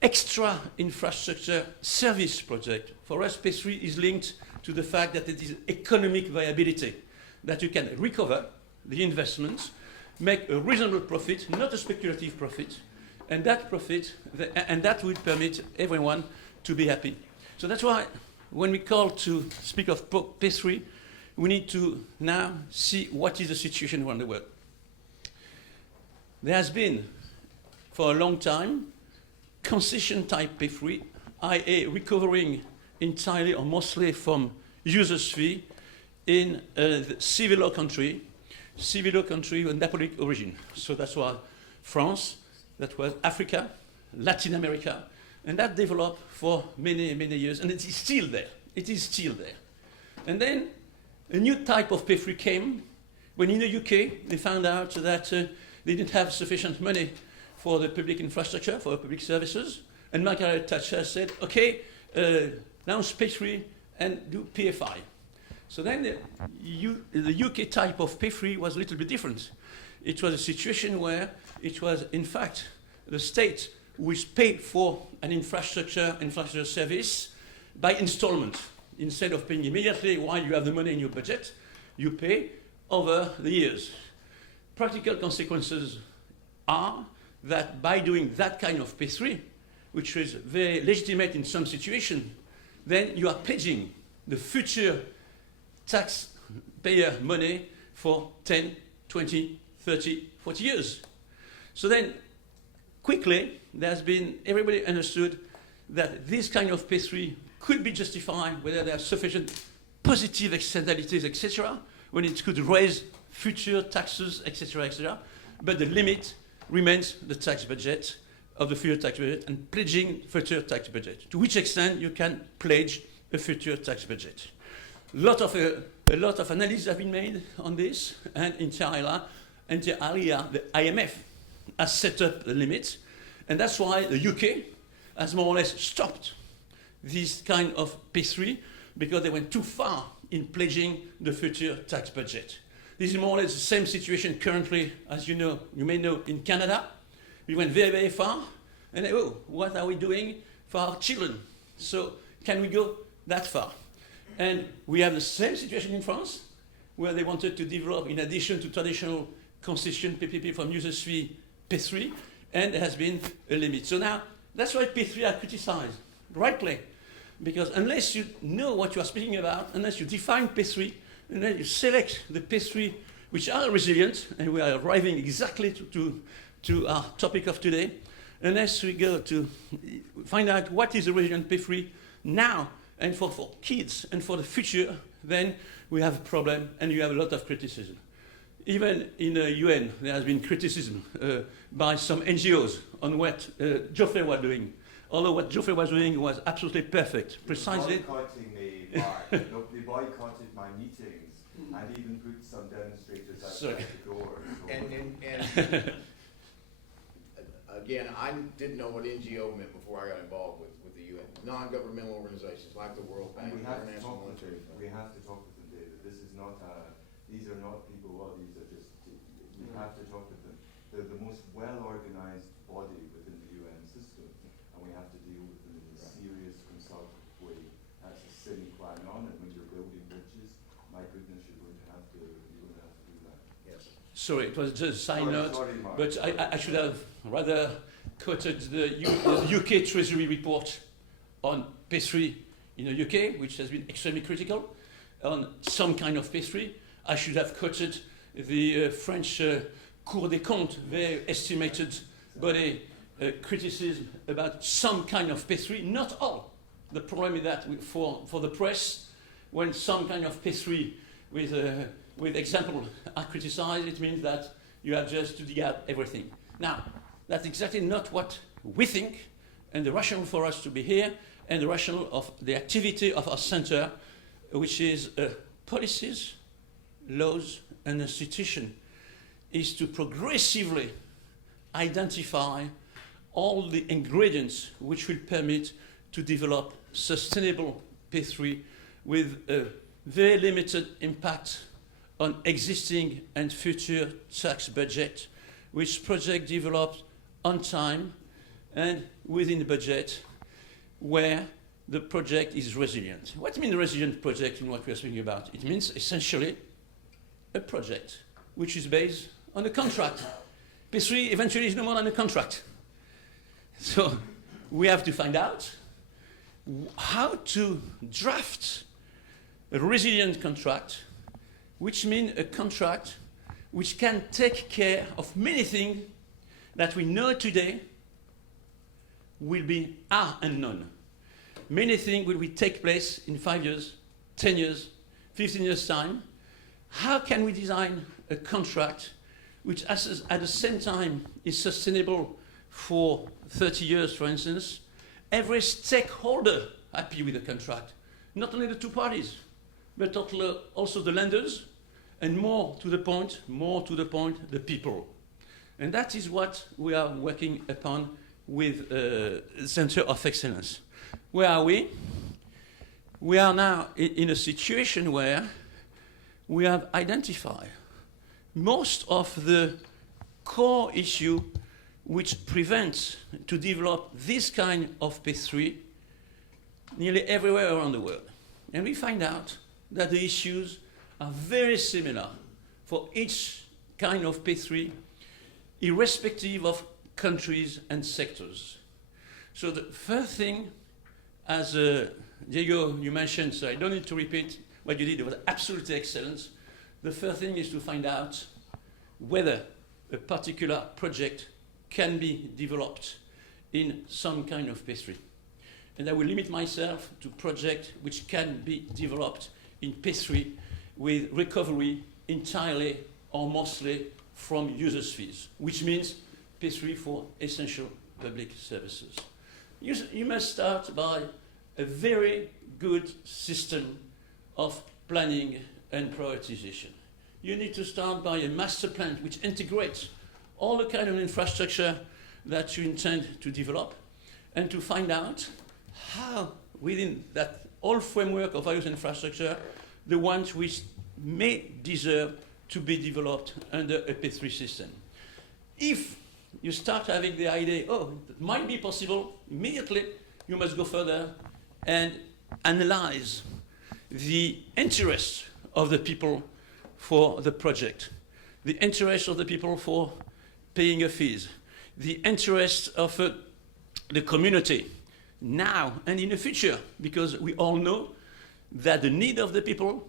extra infrastructure service project. For us, P3 is linked to the fact that it is economic viability, that you can recover the investments, make a reasonable profit, not a speculative profit, and that profit, and that would permit everyone to be happy. So that's why when we call to speak of P3, we need to now see what is the situation around the world. There has been, for a long time, concession type P3, i.e. recovering entirely or mostly from users' fee in the civil law country with Napoleonic origin. So that's why France, that was Africa, Latin America, and that developed for many, many years, and it is still there. It is still there. And then a new type of P3 came when in the UK they found out that they didn't have sufficient money for the public infrastructure, for public services, and Margaret Thatcher said, okay, launch P3 and do PFI. So then the UK type of P3 was a little bit different. It was a situation where it was, in fact, the state which paid for an infrastructure service by installment. Instead of paying immediately while you have the money in your budget, you pay over the years. Practical consequences are that by doing that kind of P3, which is very legitimate in some situations, then you are pledging the future taxpayer money for 10, 20, 30, 40 years. So then, quickly, everybody understood that this kind of P3 could be justified whether there are sufficient positive externalities, etc., when it could raise future taxes, etc., etc., but the limit remains the tax budget of the future tax budget and pledging future tax budget. To which extent you can pledge a future tax budget. A lot of analyses have been made on this, and inter alia, the IMF has set up the limits, and that's why the UK has more or less stopped this kind of P3 because they went too far in pledging the future tax budget. This is more or less the same situation currently, as you may know, in Canada. We went very, very far, and what are we doing for our children? So can we go that far? And we have the same situation in France. where they wanted to develop, in addition to traditional concession PPP from users fee, P3, and there has been a limit. So now, that's why P3 are criticized, rightly, because unless you know what you are speaking about, unless you define P3, and then you select the P3 which are resilient, and we are arriving exactly to our topic of today, unless we go to find out what is a resilient P3 now, and for kids, and for the future, then we have a problem, and you have a lot of criticism. Even in the UN, there has been criticism by some NGOs on what Geoffrey was doing. Although what Geoffrey was doing was absolutely perfect, precisely. Boycotting me, Mark. Look, they boycotted my meetings and even put some demonstrators outside the door. So. And again, I didn't know what NGO meant before I got involved with the UN. Non-governmental organizations like the World Bank, International Monetary Fund. We have to talk with them, David. This is not these are not people, well, these are just, you have to talk with them. They're the most well-organized body within the UN system, and we have to deal with them in a serious, consultative way. That's a sine qua non, and when you're building bridges, my goodness, you're going to have to do that. Yes. Sorry, it was just a side note, sorry, Mark. but I should have rather quoted the UK Treasury report on P3 in the UK, which has been extremely critical on some kind of P3. I should have quoted the French Cour des Comptes, their estimated body criticism about some kind of P3, not all. The problem is that for the press, when some kind of P3 with example are criticized, it means that you have just to dig out everything. Now, that's exactly not what we think, and the rationale for us to be here, and the rationale of the activity of our center, which is policies, laws, and institutions, is to progressively identify all the ingredients which will permit to develop sustainable P3 with a very limited impact on existing and future tax budget, which project developed on time and within the budget where the project is resilient. What means resilient project in what we are speaking about? It means essentially a project which is based on a contract. P3 eventually is no more than a contract. So we have to find out how to draft a resilient contract, which means a contract which can take care of many things that we know today will be unknown. Many things will take place in 5 years, 10 years, 15 years' time. How can we design a contract which at the same time is sustainable for 30 years, for instance? Every stakeholder happy with the contract, not only the two parties, but also the lenders, and more to the point, the people. And that is what we are working upon with the Center of Excellence. Where are we? We are now in a situation where we have identified most of the core issue which prevents to develop this kind of P3 nearly everywhere around the world. And we find out that the issues are very similar for each kind of P3, irrespective of countries and sectors. So the first thing, as Diego, you mentioned, so I don't need to repeat what you did, it was absolutely excellent. The first thing is to find out whether a particular project can be developed in some kind of P3. And I will limit myself to projects which can be developed in P3 with recovery entirely or mostly from users' fees, which means P3 for essential public services. You must start by a very good system of planning and prioritization. You need to start by a master plan which integrates all the kind of infrastructure that you intend to develop, and to find out how, within that whole framework of various infrastructure, the ones which may deserve to be developed under a P3 system. If you start having the idea, oh, it might be possible, immediately you must go further and analyze the interests of the people for the project, the interest of the people for paying a fees, the interest of the community now and in the future, because we all know that the need of the people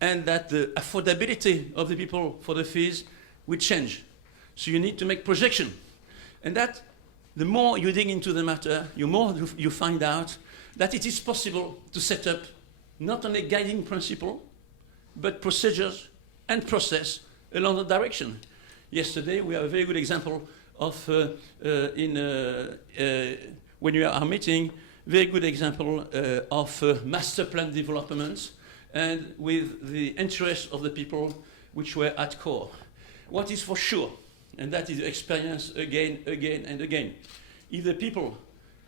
and that the affordability of the people for the fees will change. So you need to make projection. And that the more you dig into the matter, the more you find out that it is possible to set up not only guiding principle, but procedures and process along the direction. Yesterday, we have a very good example of, when you are meeting, very good example of master plan development and with the interests of the people which were at core. What is for sure, and that is experience again, and again, if the people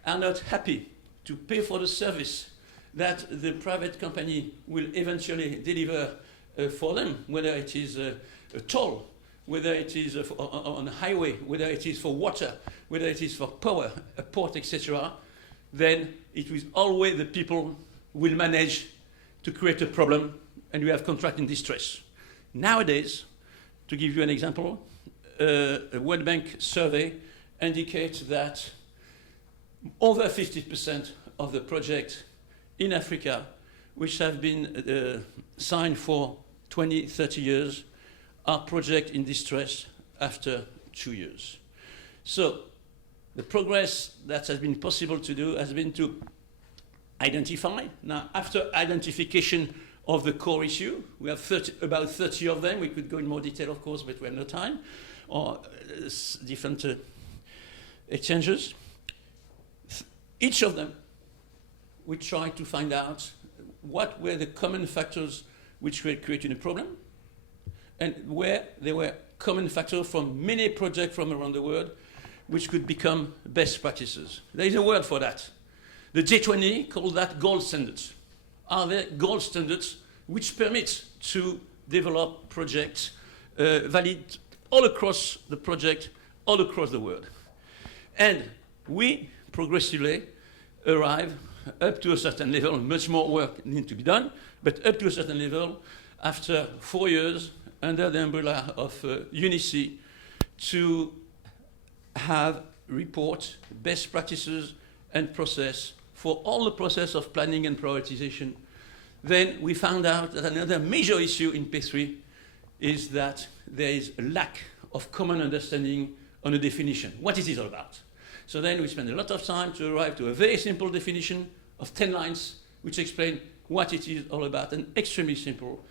are not happy to pay for the service that the private company will eventually deliver for them, whether it is a toll, whether it is on a highway, whether it is for water, whether it is for power, a port, etc., then it will always the people will manage to create a problem, and we have contract in distress. Nowadays, to give you an example, a World Bank survey indicates that over 50% of the projects in Africa, which have been signed for 20, 30 years, are projects in distress after 2 years. So the progress that has been possible to do has been to identify. Now, after identification of the core issue, we have about 30 of them. We could go in more detail, of course, but we have no time, or different exchanges. Each of them, we tried to find out what were the common factors which were creating a problem, and where there were common factors from many projects from around the world which could become best practices. There is a word for that. The G20 called that gold standards. Are there gold standards which permit to develop projects valid all across the project, all across the world? And we progressively arrive up to a certain level. Much more work needs to be done, but up to a certain level, after 4 years, under the umbrella of UNICE, to have report best practices and process for all the process of planning and prioritization. Then we found out that another major issue in P3 is that there is a lack of common understanding on a definition, what it is all about. So then we spend a lot of time to arrive to a very simple definition of 10 lines, which explain what it is all about, and extremely simple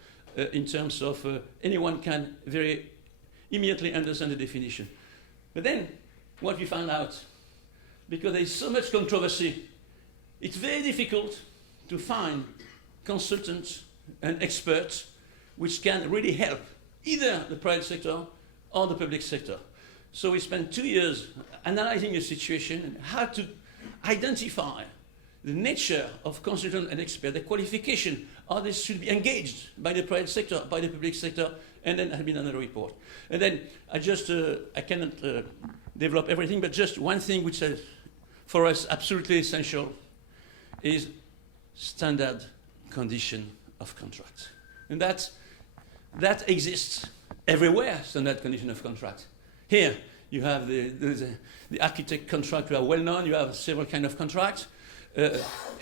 in terms of anyone can very immediately understand the definition. But then what we found out, because there is so much controversy, it's very difficult to find consultants and experts which can really help either the private sector or the public sector. So we spent 2 years analyzing the situation and how to identify the nature of consultant and expert, the qualification, how this should be engaged by the private sector, by the public sector, and then have been another report. And then I cannot develop everything, but just one thing which is for us absolutely essential is standard condition of contract. And that exists everywhere, standard condition of contract. Here, you have the architect contract, you are well known, you have several kinds of contracts.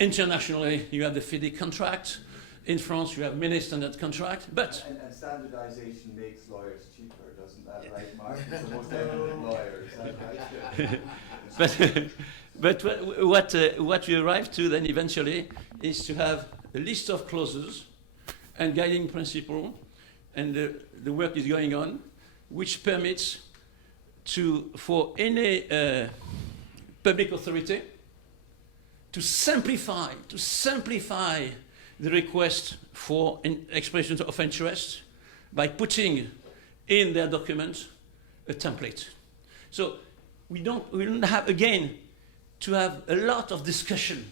Internationally, you have the FEDE contract. In France, you have many standard contracts, but... And standardization makes lawyers cheaper, doesn't that, right, Mark? It's the most eminent lawyers, right? But what we arrive to then eventually is to have a list of clauses and guiding principle, and the work is going on, which permits for any public authority to simplify the request for expressions of interest by putting in their document a template. So we don't have, again, to have a lot of discussion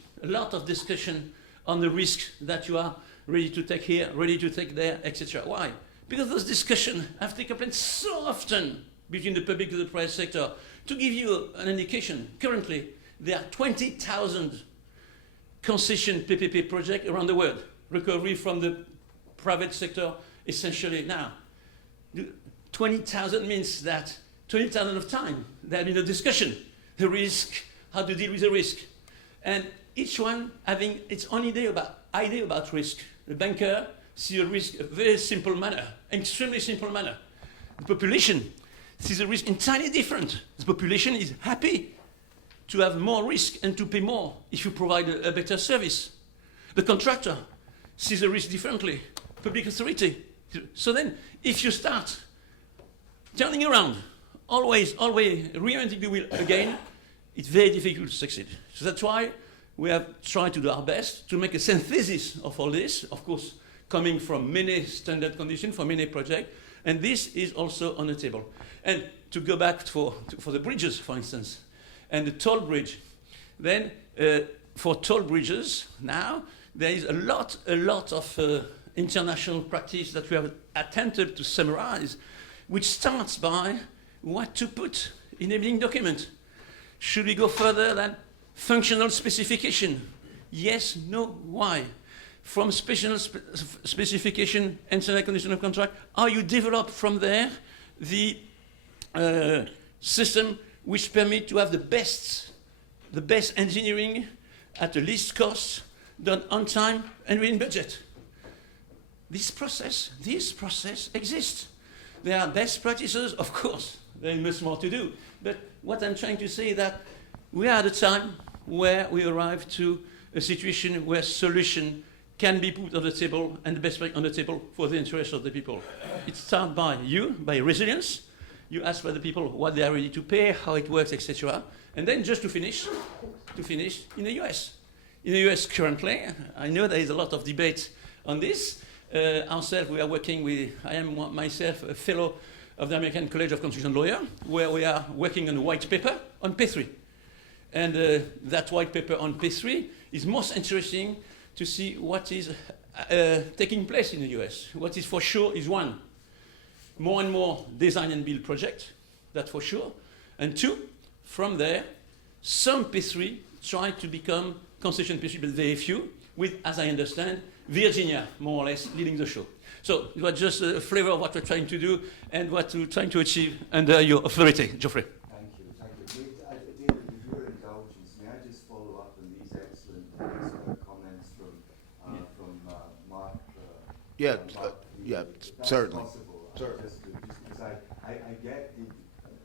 on the risk that you are ready to take here, ready to take there, etc. Why? Because those discussions have taken place so often between the public and the private sector. To give you an indication, currently there are 20,000 concession PPP projects around the world, recovery from the private sector essentially now. 20,000 means that 20,000 of time. There have been a discussion, the risk, how to deal with the risk. And each one having its own idea about risk. The banker sees a risk in a very simple manner, extremely simple manner. The population sees a risk entirely different. The population is happy to have more risk and to pay more if you provide a better service. The contractor sees the risk differently. Public authority. So then, if you start turning around, always reinventing the wheel again, it's very difficult to succeed. So that's why we have tried to do our best to make a synthesis of all this, of course, coming from many standard conditions for many projects, and this is also on the table. And to go back for the bridges, for instance, and the toll bridge, then for toll bridges now, there is a lot of international practice that we have attempted to summarize, which starts by what to put in a enabling document. Should we go further than functional specification? Yes, no, why? From specification and standard condition of contract, how you develop from there the system which permit to have the best engineering at the least cost, done on time and within budget. This process exists. There are best practices, of course. There is much more to do. But what I'm trying to say is that we are at a time where we arrive to a situation where solution can be put on the table and the best practice on the table for the interest of the people. It starts by resilience. You ask by the people what they are ready to pay, how it works, etc. And then just to finish in the US. In the US currently, I know there is a lot of debate on this. Ourselves, we are working with, I am myself a fellow of the American College of Construction Lawyers, where we are working on a white paper on P3. And that white paper on P3 is most interesting to see what is taking place in the US. What is for sure is one, more and more design and build project, that's for sure. And two, from there, some P3 try to become concession P3, but very few, with, as I understand, Virginia, more or less, leading the show. So it was just a flavor of what we're trying to do and what we're trying to achieve under your authority. Geoffrey. Thank you. David, with your indulgence, may I just follow up on these excellent comments from Mark? Certainly. Just because I get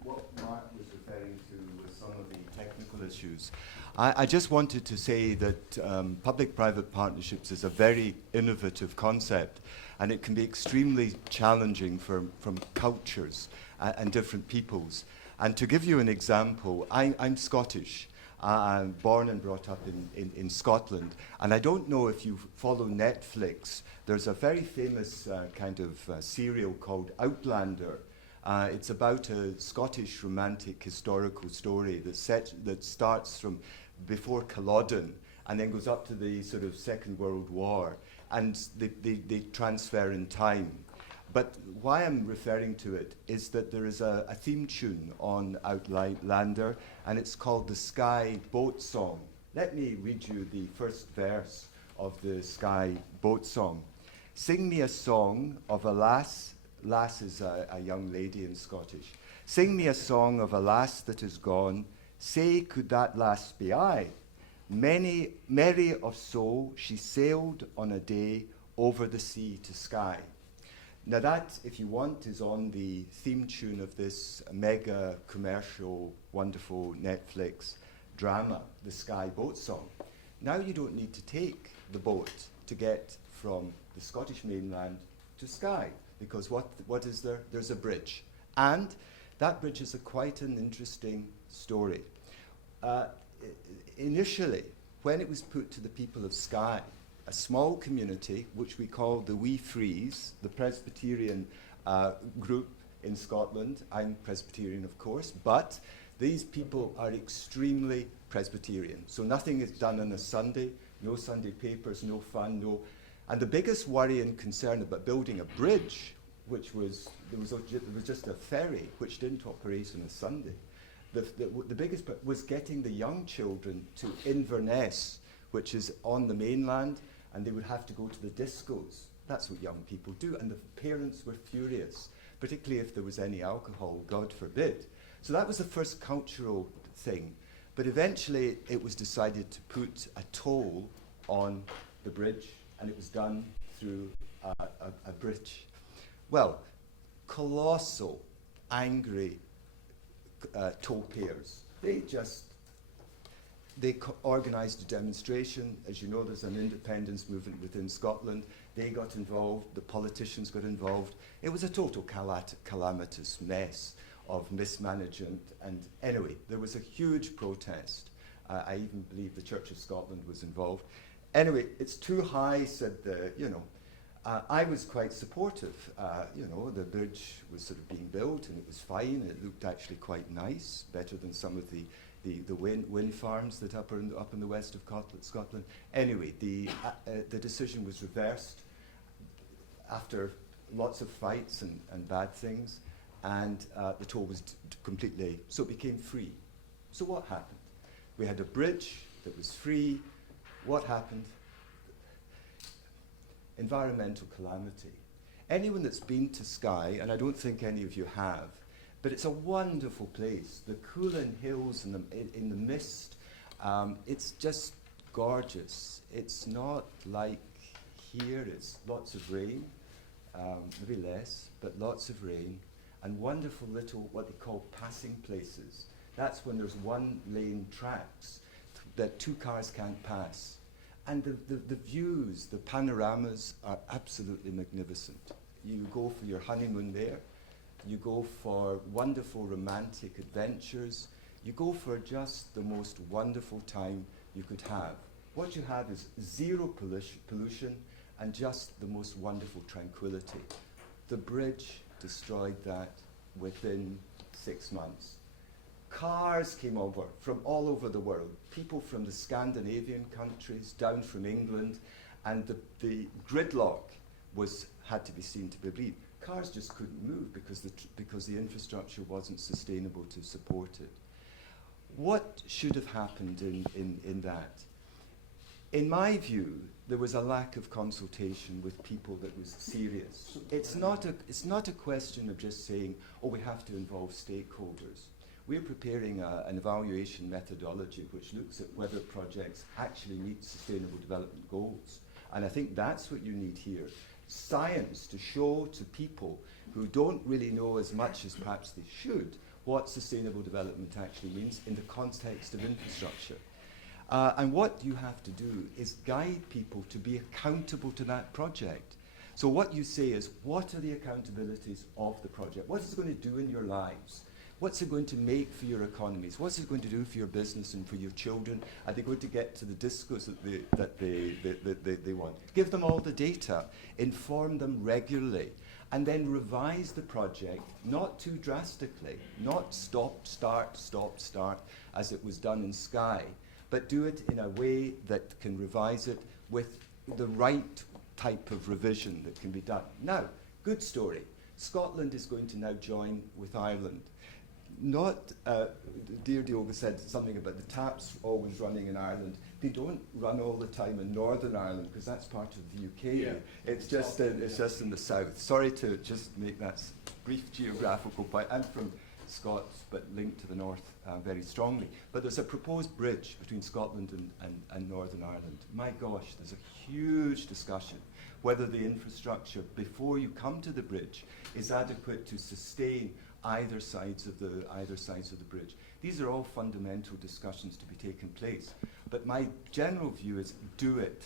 what Mark was referring to with some of the technical issues. I just wanted to say that public-private partnerships is a very innovative concept, and it can be extremely challenging from cultures and different peoples. And to give you an example, I'm Scottish. I'm born and brought up in Scotland, and I don't know if you follow Netflix. There's a very famous kind of serial called Outlander. It's about a Scottish romantic historical story that starts from before Culloden and then goes up to the sort of Second World War, and they transfer in time. But why I'm referring to it is that there is a theme tune on Outlander, and it's called the Skye Boat Song. Let me read you the first verse of the Skye Boat Song. Sing me a song of a lass. Lass is a young lady in Scottish. Sing me a song of a lass that is gone. Say, could that lass be I? Merry of soul, she sailed on a day over the sea to Skye. Now that, if you want, is on the theme tune of this mega commercial, wonderful Netflix drama, the Skye Boat Song. Now you don't need to take the boat to get from the Scottish mainland to Skye, because what is there? There's a bridge. And that bridge is quite an interesting story. Initially, when it was put to the people of Skye, a small community, which we call the Wee Frees, the Presbyterian group in Scotland. I'm Presbyterian, of course, but these people are extremely Presbyterian. So nothing is done on a Sunday, no Sunday papers, no fun, no. And the biggest worry and concern about building a bridge, which was, there was just a ferry, which didn't operate on a Sunday. The biggest was getting the young children to Inverness, which is on the mainland, and they would have to go to the discos That's what young people do. And the parents were furious, particularly if there was any alcohol, God forbid. So that was the first cultural thing. But eventually it was decided to put a toll on the bridge, and it was done through a bridge. Well, colossal, angry toll payers. They organised a demonstration. As you know, there's an independence movement within Scotland. They got involved, the politicians got involved. It was a total calamitous mess of mismanagement. And anyway, there was a huge protest. I even believe the Church of Scotland was involved. Anyway, it's too high, said the, I was quite supportive. The bridge was sort of being built and it was fine. It looked actually quite nice, better than some of the wind farms that up in the west of Scotland. Anyway, the decision was reversed after lots of fights and bad things, and the toll was completely, so it became free. So what happened? We had a bridge that was free. What happened? Environmental calamity. Anyone that's been to Skye, and I don't think any of you have, but it's a wonderful place. The Coolin Hills in the mist, it's just gorgeous. It's not like here, it's lots of rain, maybe less, but lots of rain, and wonderful little, what they call passing places. That's when there's one lane tracks that two cars can't pass. And the views, the panoramas are absolutely magnificent. You go for your honeymoon there. You go for wonderful romantic adventures. You go for just the most wonderful time you could have. What you have is zero pollution and just the most wonderful tranquility. The bridge destroyed that within 6 months. Cars came over from all over the world, people from the Scandinavian countries, down from England, and the gridlock had to be seen to be believed. Cars just couldn't move because the infrastructure wasn't sustainable to support it. What should have happened in that? In my view, there was a lack of consultation with people that was serious. It's not a question of just saying, oh, we have to involve stakeholders. We're preparing an evaluation methodology which looks at whether projects actually meet sustainable development goals. And I think that's what you need here. Science to show to people who don't really know as much as perhaps they should what sustainable development actually means in the context of infrastructure. And what you have to do is guide people to be accountable to that project. So what you say is, what are the accountabilities of the project? What is it going to do in your lives? What's it going to make for your economies? What's it going to do for your business and for your children? Are they going to get to the discos that they want? Give them all the data, inform them regularly, and then revise the project, not too drastically, not stop, start, as it was done in Skye, but do it in a way that can revise it with the right type of revision that can be done. Now, good story. Scotland is going to now join with Ireland. Not, dear Diogo said something about the taps always running in Ireland. They don't run all the time in Northern Ireland because that's part of the UK. Yeah. It's just in the south. Sorry to just make that brief geographical point. I'm from Scots, but linked to the north very strongly. But there's a proposed bridge between Scotland and Northern Ireland. My gosh, there's a huge discussion whether the infrastructure before you come to the bridge is adequate to sustain either sides of the bridge. These are all fundamental discussions to be taken place. But my general view is do it.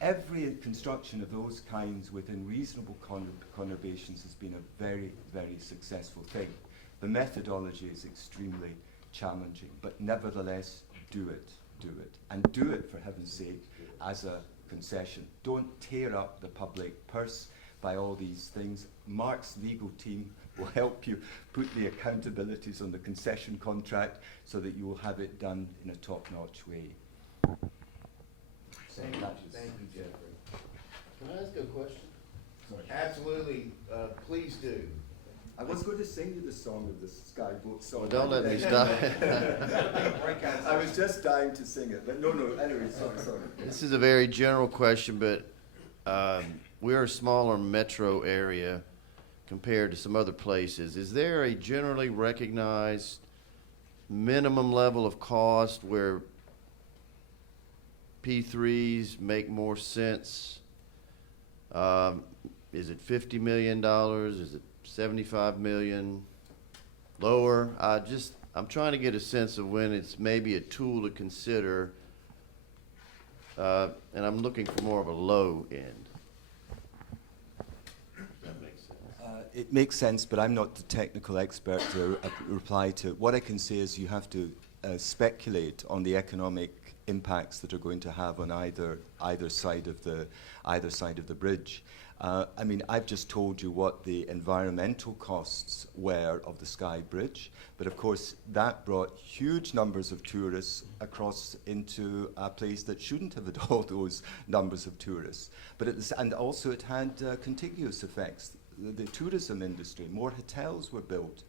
Every construction of those kinds within reasonable conurbations has been a very, very successful thing. The methodology is extremely challenging, but nevertheless, do it. And do it, for heaven's sake, as a concession. Don't tear up the public purse by all these things. Mark's legal team will help you put the accountabilities on the concession contract so that you will have it done in a top-notch way. Thank you, Jeffrey. Can I ask a question? Sorry. Absolutely, please do. I was going to sing you the song of the Sky Boat song. Well, don't let me stop. I was just dying to sing it, but no. Anyway, sorry. This is a very general question, but we're a smaller metro area compared to some other places. Is there a generally recognized minimum level of cost where P3s make more sense? Is it $50 million? Is it 75 million? Lower? I'm trying to get a sense of when it's maybe a tool to consider, and I'm looking for more of a low end. That makes sense. It makes sense, but I'm not the technical expert to reply to. What I can say is you have to speculate on the economic impacts that are going to have on either side of the bridge. I mean, I've just told you what the environmental costs were of the Sky Bridge, but of course that brought huge numbers of tourists across into a place that shouldn't have had all those numbers of tourists. But and also it had contiguous effects. The tourism industry, more hotels were built.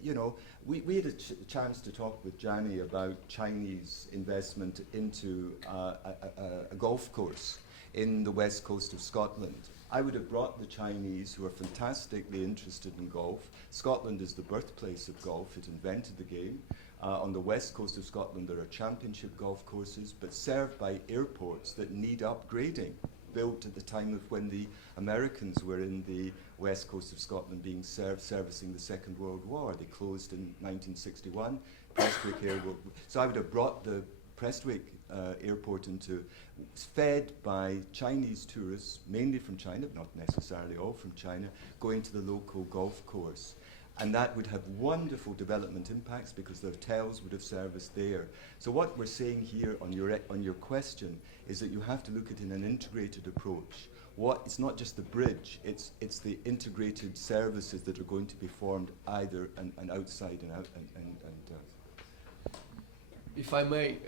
You know, we had a chance to talk with Gianni about Chinese investment into a golf course in the west coast of Scotland. I would have brought the Chinese, who are fantastically interested in golf. Scotland is the birthplace of golf. It invented the game. On the west coast of Scotland, there are championship golf courses, but served by airports that need upgrading, built at the time of when the Americans were in the west coast of Scotland being servicing the Second World War. They closed in 1961. Prestwick Airport. So I would have brought the Prestwick airport into, fed by Chinese tourists, mainly from China, but not necessarily all from China, going to the local golf course. And that would have wonderful development impacts because the hotels would have serviced there. So what we're saying here on your question is that you have to look at it in an integrated approach. It's not just the bridge, it's the integrated services that are going to be formed either and outside and out. If I may,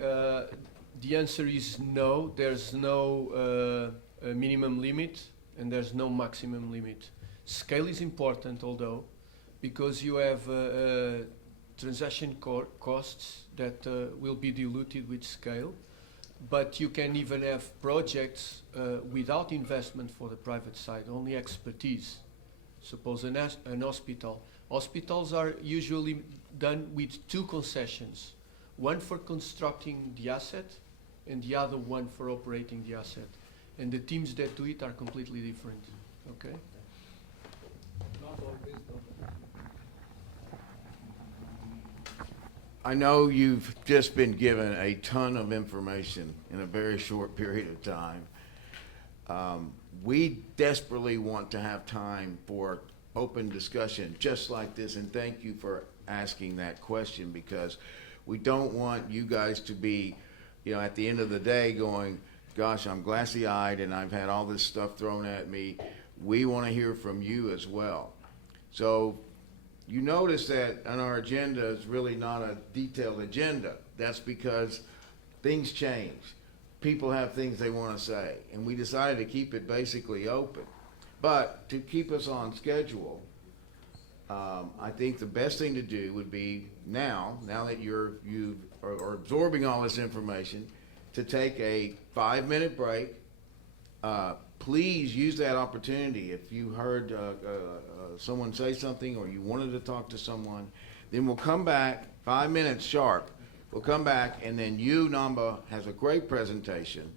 the answer is no. There's no minimum limit and there's no maximum limit. Scale is important, although, because you have transaction costs that will be diluted with scale, but you can even have projects without investment for the private side, only expertise. Suppose an hospital. Hospitals are usually done with two concessions, one for constructing the asset and the other one for operating the asset. And the teams that do it are completely different, okay? I know you've just been given a ton of information in a very short period of time. We desperately want to have time for open discussion just like this, and thank you for asking that question, because we don't want you guys to be, you know, at the end of the day going, gosh, I'm glassy-eyed and I've had all this stuff thrown at me. We want to hear from you as well. So you notice that on our agenda is really not a detailed agenda. That's because things change. People have things they want to say, and we decided to keep it basically open. But to keep us on schedule, I think the best thing to do would be now that you are absorbing all this information, to take a 5-minute break. Please use that opportunity. If you heard someone say something or you wanted to talk to someone, then we'll come back 5 minutes sharp. We'll come back, and then Namba has a great presentation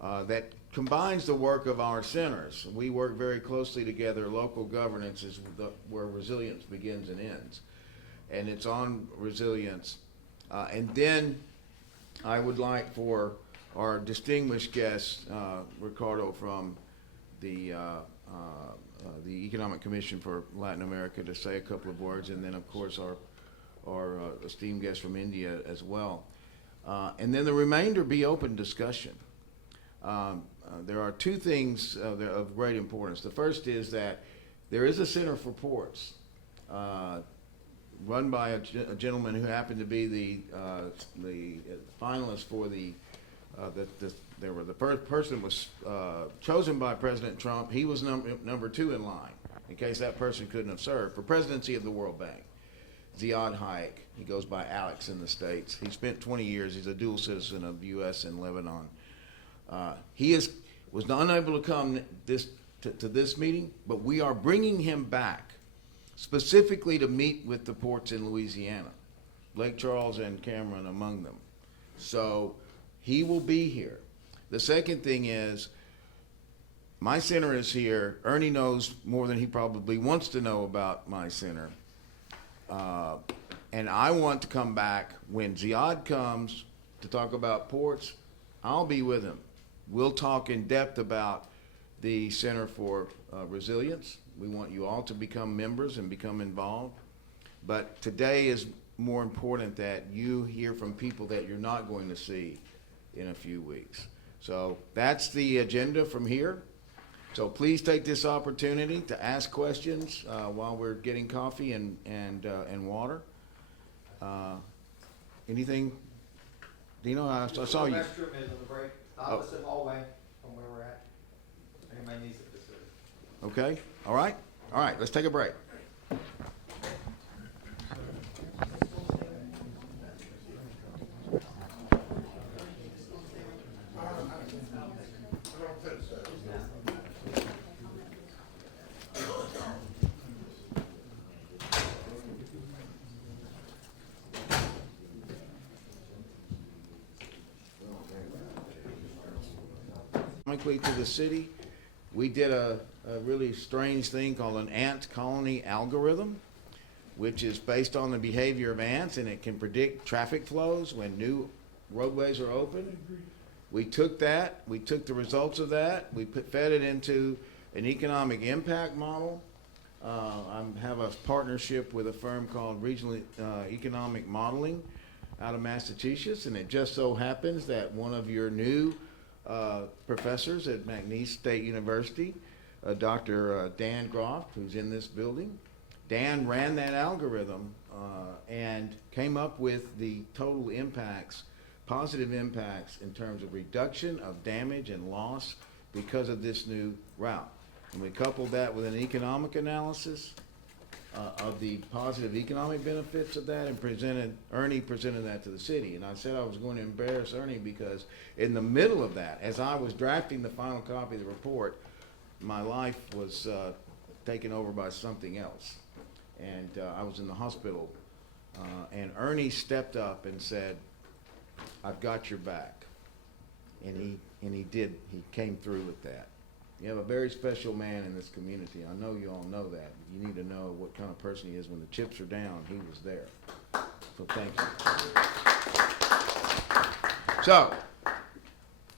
that combines the work of our centers. We work very closely together. Local governance is where resilience begins and ends. And it's on resilience. And then I would like for our distinguished guest, Ricardo from the Economic Commission for Latin America, to say a couple of words, and then of course our esteemed guest from India as well. And then the remainder be open discussion. There are two things of great importance. The first is that there is a Center for Ports run by a gentleman who happened to be the finalist for the first person was chosen by President Trump. He was number 2 in line. in case that person couldn't have served, for presidency of the World Bank. Ziad Hayek, he goes by Alex in the States. He spent 20 years, he's a dual citizen of the U.S. and Lebanon. Was unable to come to this meeting, but we are bringing him back specifically to meet with the ports in Louisiana, Lake Charles and Cameron among them. So he will be here. The second thing is, my center is here. Ernie knows more than he probably wants to know about my center. And I want to come back when Ziad comes to talk about ports. I'll be with him. We'll talk in depth about the Center for Resilience. We want you all to become members and become involved. But today is more important that you hear from people that you're not going to see in a few weeks. So that's the agenda from here. So please take this opportunity to ask questions while we're getting coffee and water. Anything? Dino, I saw you. The restroom is in the break, opposite hallway from where we're at. Anybody needs it, this is. Okay, all right, let's take a break. To the city, we did a really strange thing called an ant colony algorithm, which is based on the behavior of ants, and it can predict traffic flows when new roadways are open. We took that, we took the results of that, we fed it into an economic impact model. I have a partnership with a firm called Regional Economic Modeling out of Massachusetts, and it just so happens that one of your new professors at McNeese State University, Dr. Dan Groff, who's in this building. Dan ran that algorithm and came up with the total impacts, positive impacts in terms of reduction of damage and loss because of this new route. And we coupled that with an economic analysis of the positive economic benefits of that, and Ernie presented that to the city. And I said I was going to embarrass Ernie because in the middle of that, as I was drafting the final copy of the report, my life was taken over by something else. And I was in the hospital. And Ernie stepped up and said, "I've got your back." And he did. He came through with that. You have a very special man in this community. I know you all know that. You need to know what kind of person he is. When the chips are down, he was there. So thank you. So,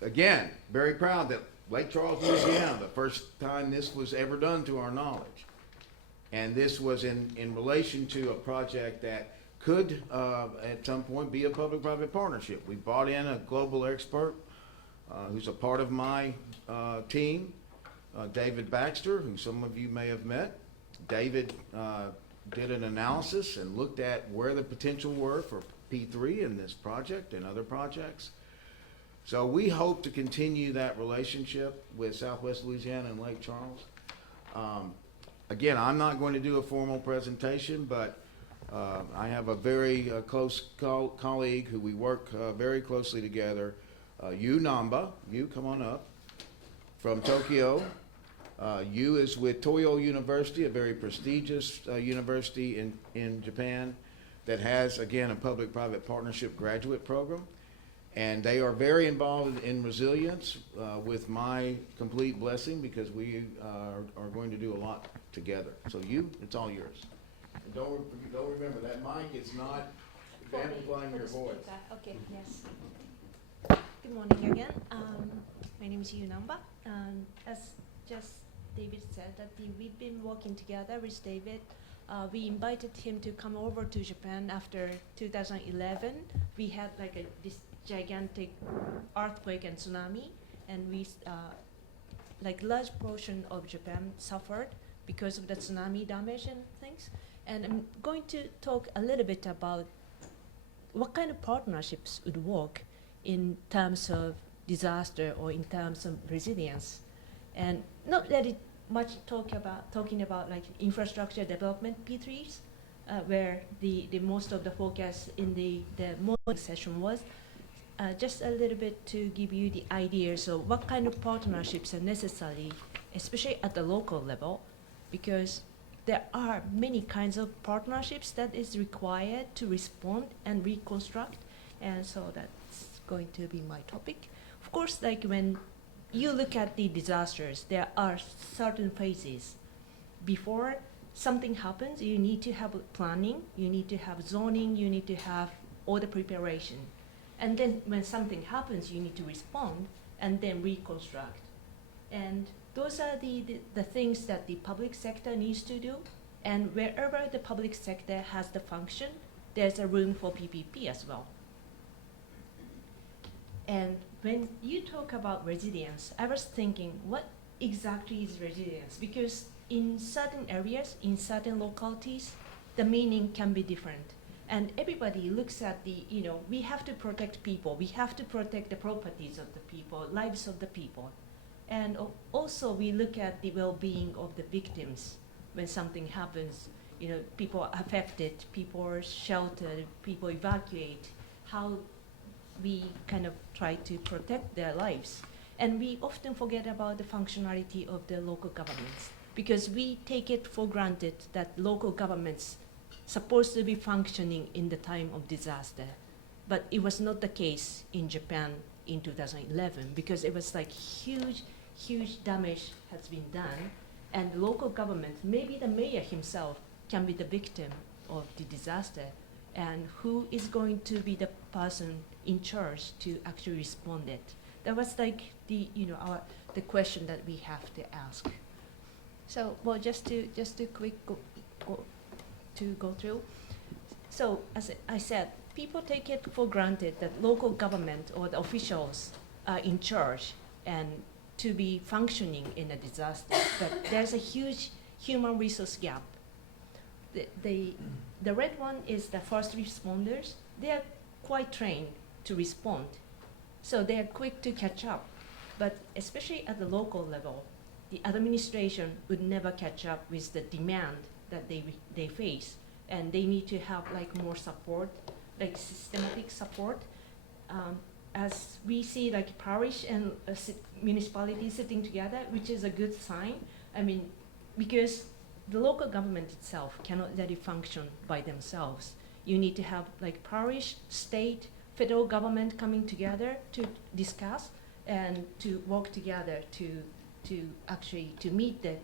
again, very proud that Lake Charles, Louisiana, the first time this was ever done to our knowledge. And this was in relation to a project that could, at some point, be a public-private partnership. We brought in a global expert who's a part of my team. David Baxter, who some of you may have met. David did an analysis and looked at where the potential were for P3 in this project and other projects. So we hope to continue that relationship with Southwest Louisiana and Lake Charles. Again, I'm not going to do a formal presentation, but I have a very close colleague who we work very closely together, Yu Namba. Yu, come on up, from Tokyo. Yu is with Toyo University, a very prestigious university in Japan that has, again, a public-private partnership graduate program. And they are very involved in resilience with my complete blessing, because we are going to do a lot together. So Yu, it's all yours. And don't remember, that mic is not amplifying your voice. Okay, yes. Good morning again. My name is Yu Namba. As just David said, that we've been working together with David. We invited him to come over to Japan after 2011. We had this gigantic earthquake and tsunami, and we large portion of Japan suffered because of the tsunami damage and things. And I'm going to talk a little bit about what kind of partnerships would work in terms of disaster or in terms of resilience. And not that it much talking about like infrastructure development P3s, where the most of the focus in the morning session was. Just a little bit to give you the ideas of what kind of partnerships are necessary, especially at the local level, because there are many kinds of partnerships that is required to respond and reconstruct, and so that's going to be my topic. Of course, like when you look at the disasters, there are certain phases. Before something happens, you need to have planning, you need to have zoning, you need to have all the preparation. And then when something happens, you need to respond and then reconstruct. And those are the things that the public sector needs to do. And wherever the public sector has the function, there's a room for PPP as well. And when you talk about resilience, I was thinking, what exactly is resilience? Because in certain areas, in certain localities, the meaning can be different. And everybody looks at we have to protect people, we have to protect the properties of the people, lives of the people. And also we look at the well-being of the victims when something happens. People are affected, people are sheltered, people evacuate, how we kind of try to protect their lives. And we often forget about the functionality of the local governments, because we take it for granted that local governments supposed to be functioning in the time of disaster. But it was not the case in Japan in 2011, because it was like huge damage has been done, and local government, maybe the mayor himself, can be the victim of the disaster, and who is going to be the person in charge to actually respond it? That was like the question that we have to ask. So, well, just to quick go through. So, as I said, people take it for granted that local government or the officials are in charge and to be functioning in a disaster. But there's a huge human resource gap. The red one is the first responders. They are quite trained to respond, so they are quick to catch up. But especially at the local level, the administration would never catch up with the demand that they face, and they need to have like more support, like systematic support. As we see like parish and municipalities sitting together, which is a good sign. I mean, because the local government itself cannot really function by themselves. You need to have like parish, state, federal government coming together to discuss and to work together to actually to meet the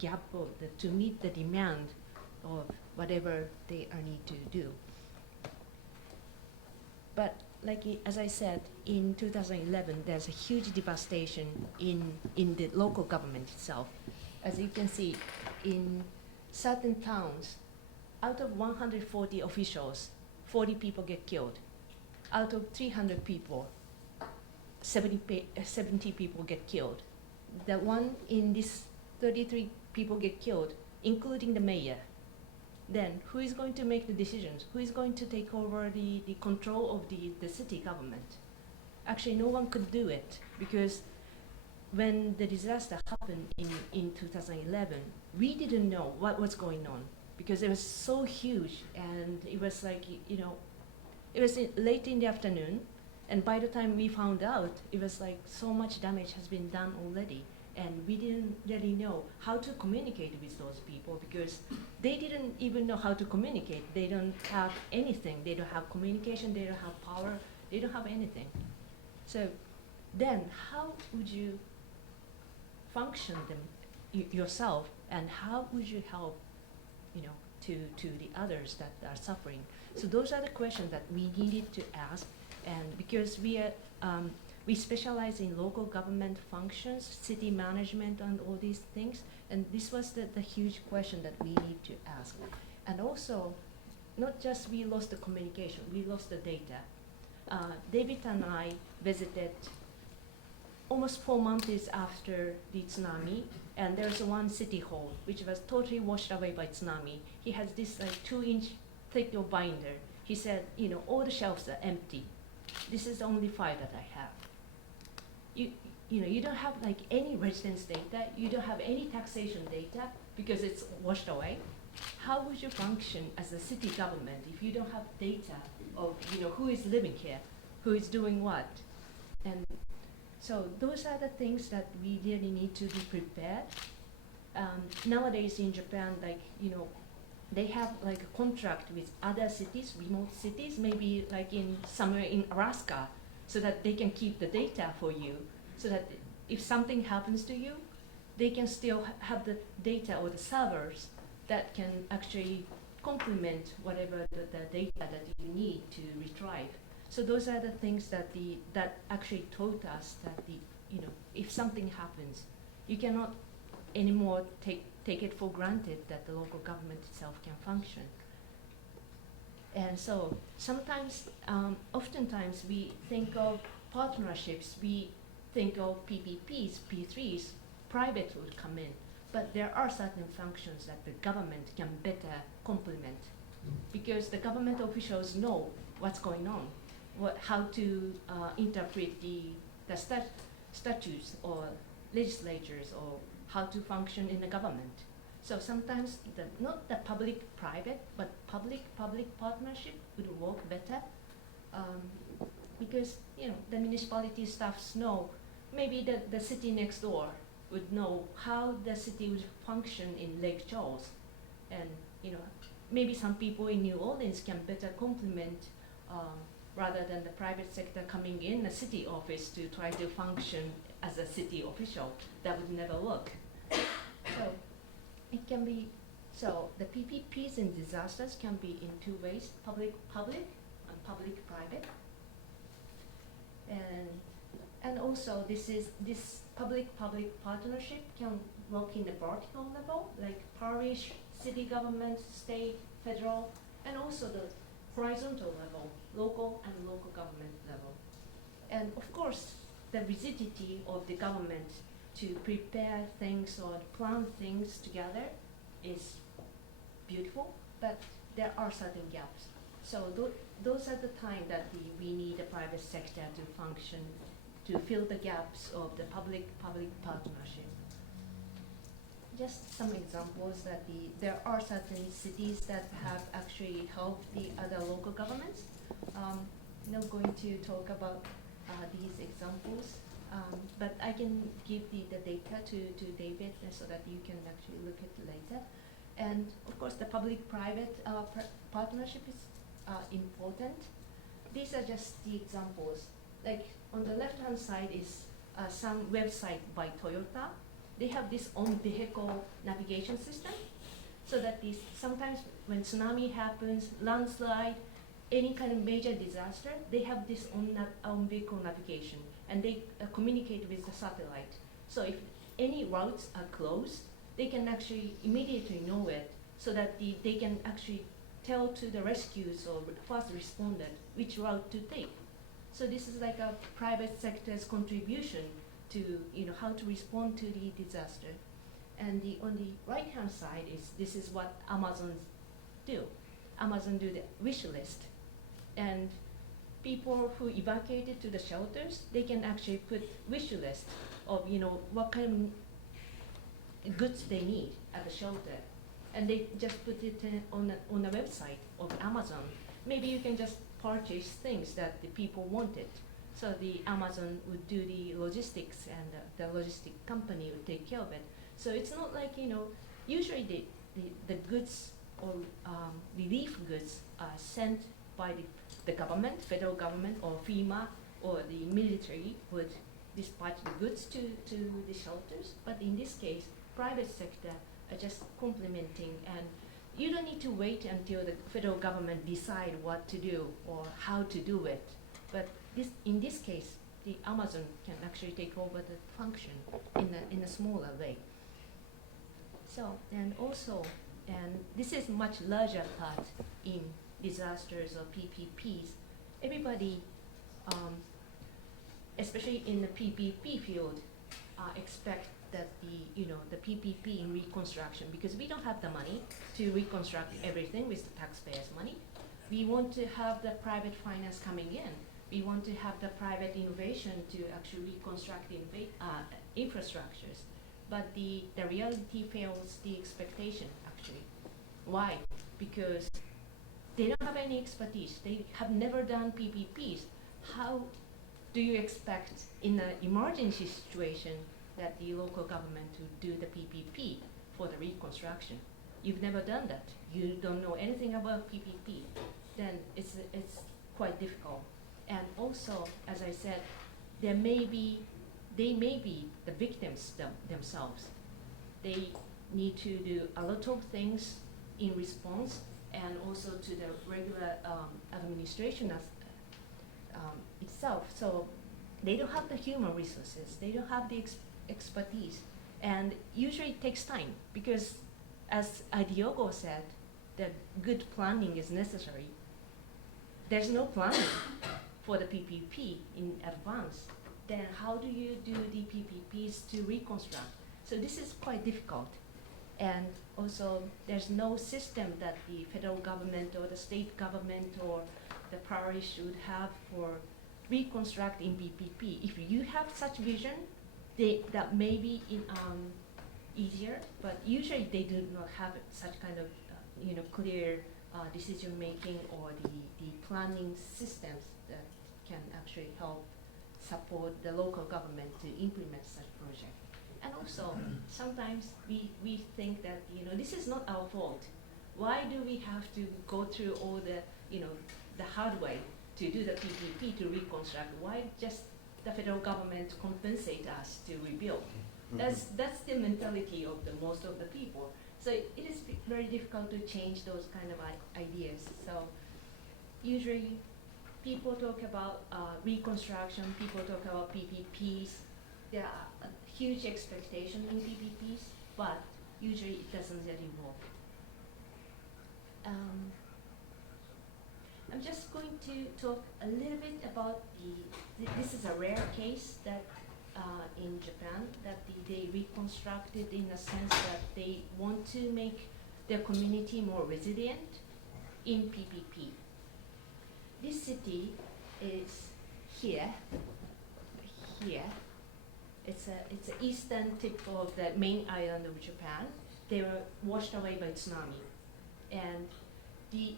gap of to meet the demand of whatever they need to do. But like as I said, in 2011, there's a huge devastation in the local government itself. As you can see, in certain towns, out of 140 officials, 40 people get killed. Out of 300 people, 70 people get killed. The one in this 33 people get killed, including the mayor. Then who is going to make the decisions? Who is going to take over the control of the city government? Actually, no one could do it, because when the disaster happened in 2011, we didn't know what was going on, because it was so huge, and it was like, it was late in the afternoon, and by the time we found out, it was like so much damage has been done already. And we didn't really know how to communicate with those people, because they didn't even know how to communicate. They don't have anything. They don't have communication. They don't have power. They don't have anything. So then how would you function yourself, and how would you help, to the others that are suffering? So those are the questions that we needed to ask. And because we specialize in local government functions, city management, and all these things. And this was the huge question that we need to ask. And also, not just we lost the communication, we lost the data. David and I visited almost 4 months after the tsunami, and there's one city hall which was totally washed away by tsunami. He has this like 2-inch thick of binder. He said, all the shelves are empty. This is the only file that I have. you don't have like any residence data, you don't have any taxation data because it's washed away. How would you function as a city government if you don't have data of, who is living here, who is doing what? And so those are the things that we really need to be prepared. Nowadays in Japan, they have like a contract with other cities, remote cities, maybe like in somewhere in Alaska, so that they can keep the data for you, so that if something happens to you, they can still have the data or the servers that can actually complement whatever the data that you need to retrieve. So those are the things that that actually taught us that if something happens, you cannot anymore take it for granted that the local government itself can function. And so sometimes, oftentimes we think of partnerships, we think of PPPs, P3s, private would come in, but there are certain functions that the government can better complement because the government officials know what's going on, how to interpret the statutes or legislatures or how to function in the government. So sometimes not the public-private, but public-public partnership would work better because the municipality staffs know, maybe the city next door would know how the city would function in Lake Charles, and maybe some people in New Orleans can better complement rather than the private sector coming in a city office to try to function as a city official. That would never work. So it can be, so the PPPs in disasters can be in two ways, public-public and public-private. And also this public-public partnership can work in the vertical level, like parish, city government, state, federal, and also the horizontal level, local and local government level. And of course, the rigidity of the government to prepare things or plan things together is beautiful, but there are certain gaps. So those are the time that we need the private sector to function, to fill the gaps of the public-public partnership. Just some examples that there are certain cities that have actually helped the other local governments. I'm not going to talk about these examples, but I can give the data to David so that you can actually look at it later. And of course, the public-private partnership is important. These are just the examples. Like on the left-hand side is some website by Toyota. They have this own vehicle navigation system, so that sometimes when tsunami happens, landslide, any kind of major disaster, they have this own vehicle navigation, and they communicate with the satellite. So if any routes are closed, they can actually immediately know it, so that they can actually tell to the rescues or first responder which route to take. So this is like a private sector's contribution to how to respond to the disaster. And on the right-hand side this is what Amazon do. Amazon do the wish list, and people who evacuated to the shelters, they can actually put wish list of what kind of goods they need at the shelter, and they just put it on a website of Amazon. Maybe you can just purchase things that the people wanted. So the Amazon would do the logistics, and the logistic company would take care of it. So it's not like, usually the goods or relief goods are sent by the government, federal government, or FEMA, or the military would dispatch the goods to the shelters. But in this case, private sector are just complementing, and you don't need to wait until the federal government decide what to do or how to do it. But in this case, the Amazon can actually take over the function in a smaller way. So, and this is much larger part in disasters or PPPs. Everybody, especially in the PPP field, expect that the PPP in reconstruction, because we don't have the money to reconstruct everything with the taxpayers' money. We want to have the private finance coming in We want to have the private innovation to actually reconstruct infrastructures. But the reality fails the expectation, actually. Why? Because they don't have any expertise. They have never done PPPs. How do you expect in an emergency situation that the local government would do the PPP for the reconstruction? You've never done that. You don't know anything about PPP. Then it's quite difficult. And also, as I said, they may be the victims themselves. They need to do a lot of things in response, and also to the regular administration itself. So they don't have the human resources. They don't have the expertise. And usually it takes time because, as Diogo said, that good planning is necessary. There's no planning for the PPP in advance. Then how do you do the PPPs to reconstruct? So this is quite difficult. And also, there's no system that the federal government or the state government or the parish should have for reconstructing PPP. If you have such vision, that may be easier, but usually they do not have such kind of clear decision making or the planning systems that can actually help support the local government to implement such project. And also, sometimes we think that this is not our fault. Why do we have to go through all the hard way to do the PPP to reconstruct? Why just the federal government compensate us to rebuild? That's the mentality of most of the people. So it is very difficult to change those kind of ideas. So usually people talk about reconstruction, people talk about PPPs. There are a huge expectation in PPPs, but usually it doesn't get involved. I'm just going to talk a little bit about this is a rare case that in Japan that they reconstructed in a sense that they want to make their community more resilient in PPP. This city is here. It's an eastern tip of the main island of Japan. They were washed away by tsunami, and the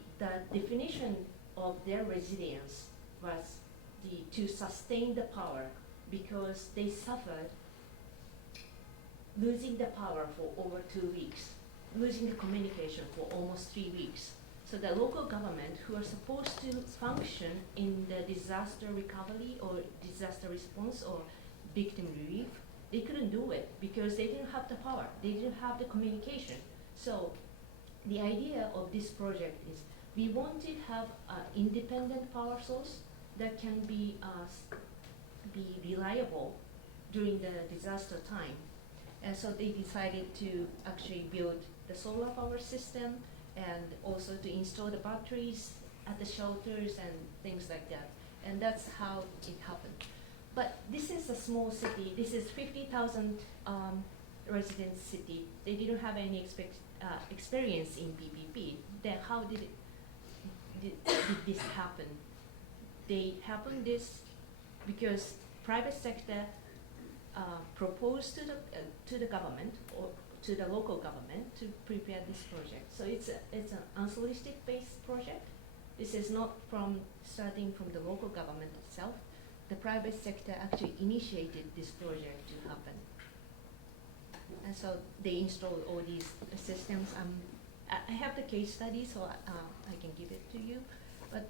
definition of their resilience was to sustain the power, because they suffered losing the power for over 2 weeks, losing the communication for almost 3 weeks. So the local government, who are supposed to function in the disaster recovery or disaster response or victim relief, they couldn't do it because they didn't have the power, they didn't have the communication. So the idea of this project is we want to have an independent power source that can be reliable during the disaster time. And so they decided to actually build the solar power system and also to install the batteries at the shelters and things like that. And that's how it happened. But this is a small city. This is 50,000 resident city. They didn't have any experience in PPP. Then how did this happen? They happened this because private sector proposed to the government or to the local government to prepare this project. So it's an unsolicited based project. This is not starting from the local government itself. The private sector actually initiated this project to happen. And so they installed all these systems. I have the case study, so I can give it to you. But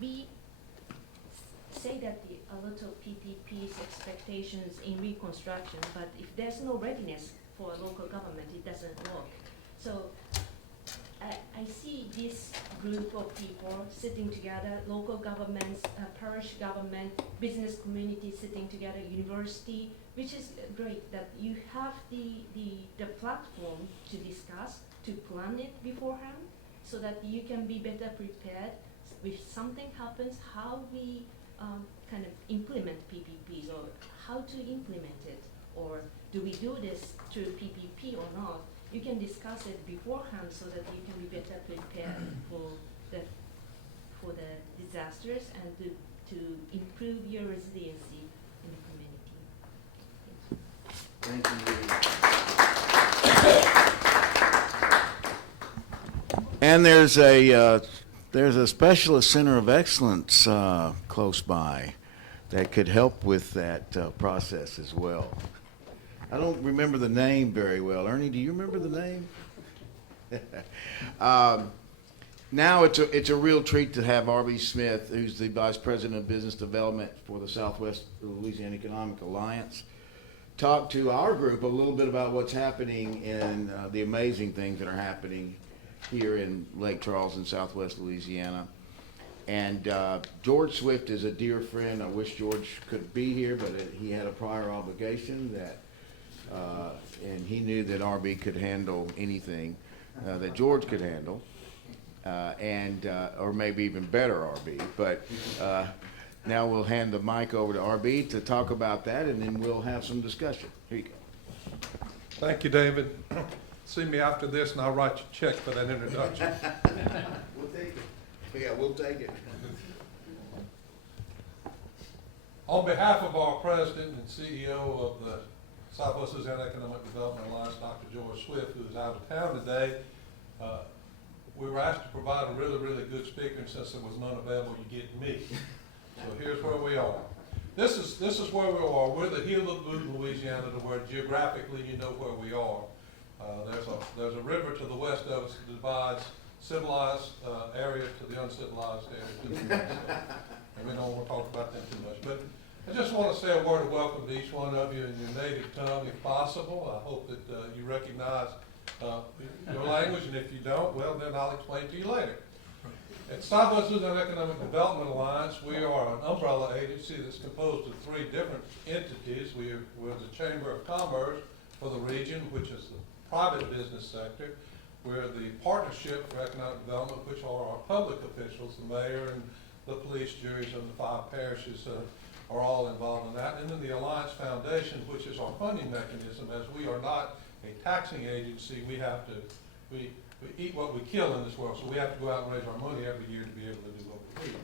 we say that a lot of PPP's expectations in reconstruction, but if there's no readiness for a local government, it doesn't work. So I see this group of people sitting together, local governments, parish government, business community sitting together, university, which is great that you have the platform to discuss, to plan it beforehand, so that you can be better prepared. If something happens, how we kind of implement PPPs, or how to implement it, or do we do this through PPP or not? You can discuss it beforehand so that you can be better prepared for the disasters and to improve your resiliency in the community. Thank you. And there's a specialist center of excellence close by that could help with that process as well. I don't remember the name very well. Ernie, do you remember the name? Now it's a real treat to have R.B. Smith, who's the Vice President of Business Development for the Southwest Louisiana Economic Alliance, talk to our group a little bit about what's happening and the amazing things that are happening here in Lake Charles in Southwest Louisiana. And George Swift is a dear friend. I wish George could be here, but he had a prior obligation that, and he knew that RB could handle anything that George could handle, or maybe even better RB. But now we'll hand the mic over to RB to talk about that, and then we'll have some discussion. Here you go. Thank you, David. See me after this, and I'll write you a check for that introduction. We'll take it. Yeah, we'll take it. On behalf of our president and CEO of the Southwest Louisiana Economic Development Alliance, Dr. George Swift, who is out of town today, we were asked to provide a really, really good speaker, and since there was none available, you get me. So here's where we are. This is where we are. We're the heel of Boone, Louisiana, to where geographically you know where we are. There's a river to the west of us that divides civilized area to the uncivilized area to the west. And we don't want to talk about them too much. But I just want to say a word of welcome to each one of you in your native tongue, if possible. I hope that you recognize your language, and if you don't, well, then I'll explain to you later. At Southwest Louisiana Economic Development Alliance, we are an umbrella agency that's composed of 3 different entities. We're the Chamber of Commerce for the region, which is the private business sector. We're the Partnership for Economic Development, which are our public officials, the mayor and the police juries of the 5 parishes are all involved in that. And then the Alliance Foundation, which is our funding mechanism. As we are not a taxing agency, we eat what we kill in this world, so we have to go out and raise our money every year to be able to do what we do.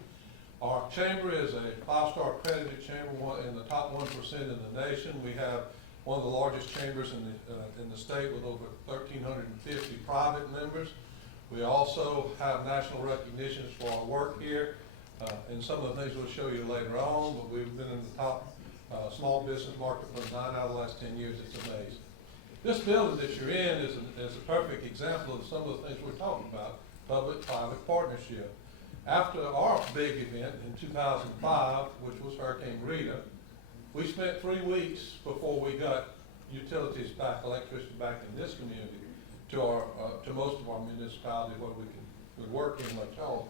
Our chamber is a 5-star accredited chamber, in the top 1% in the nation. We have one of the largest chambers in the state with over 1,350 private members. We also have national recognitions for our work here, and some of the things we'll show you later on, but we've been in the top small business market for 9 out of the last 10 years. It's amazing. This building that you're in is a perfect example of some of the things we're talking about, public-private partnership. After our big event in 2005, which was Hurricane Rita, we spent 3 weeks before we got utilities back, electricity back in this community to most of our municipalities where we could work in Lake Charles.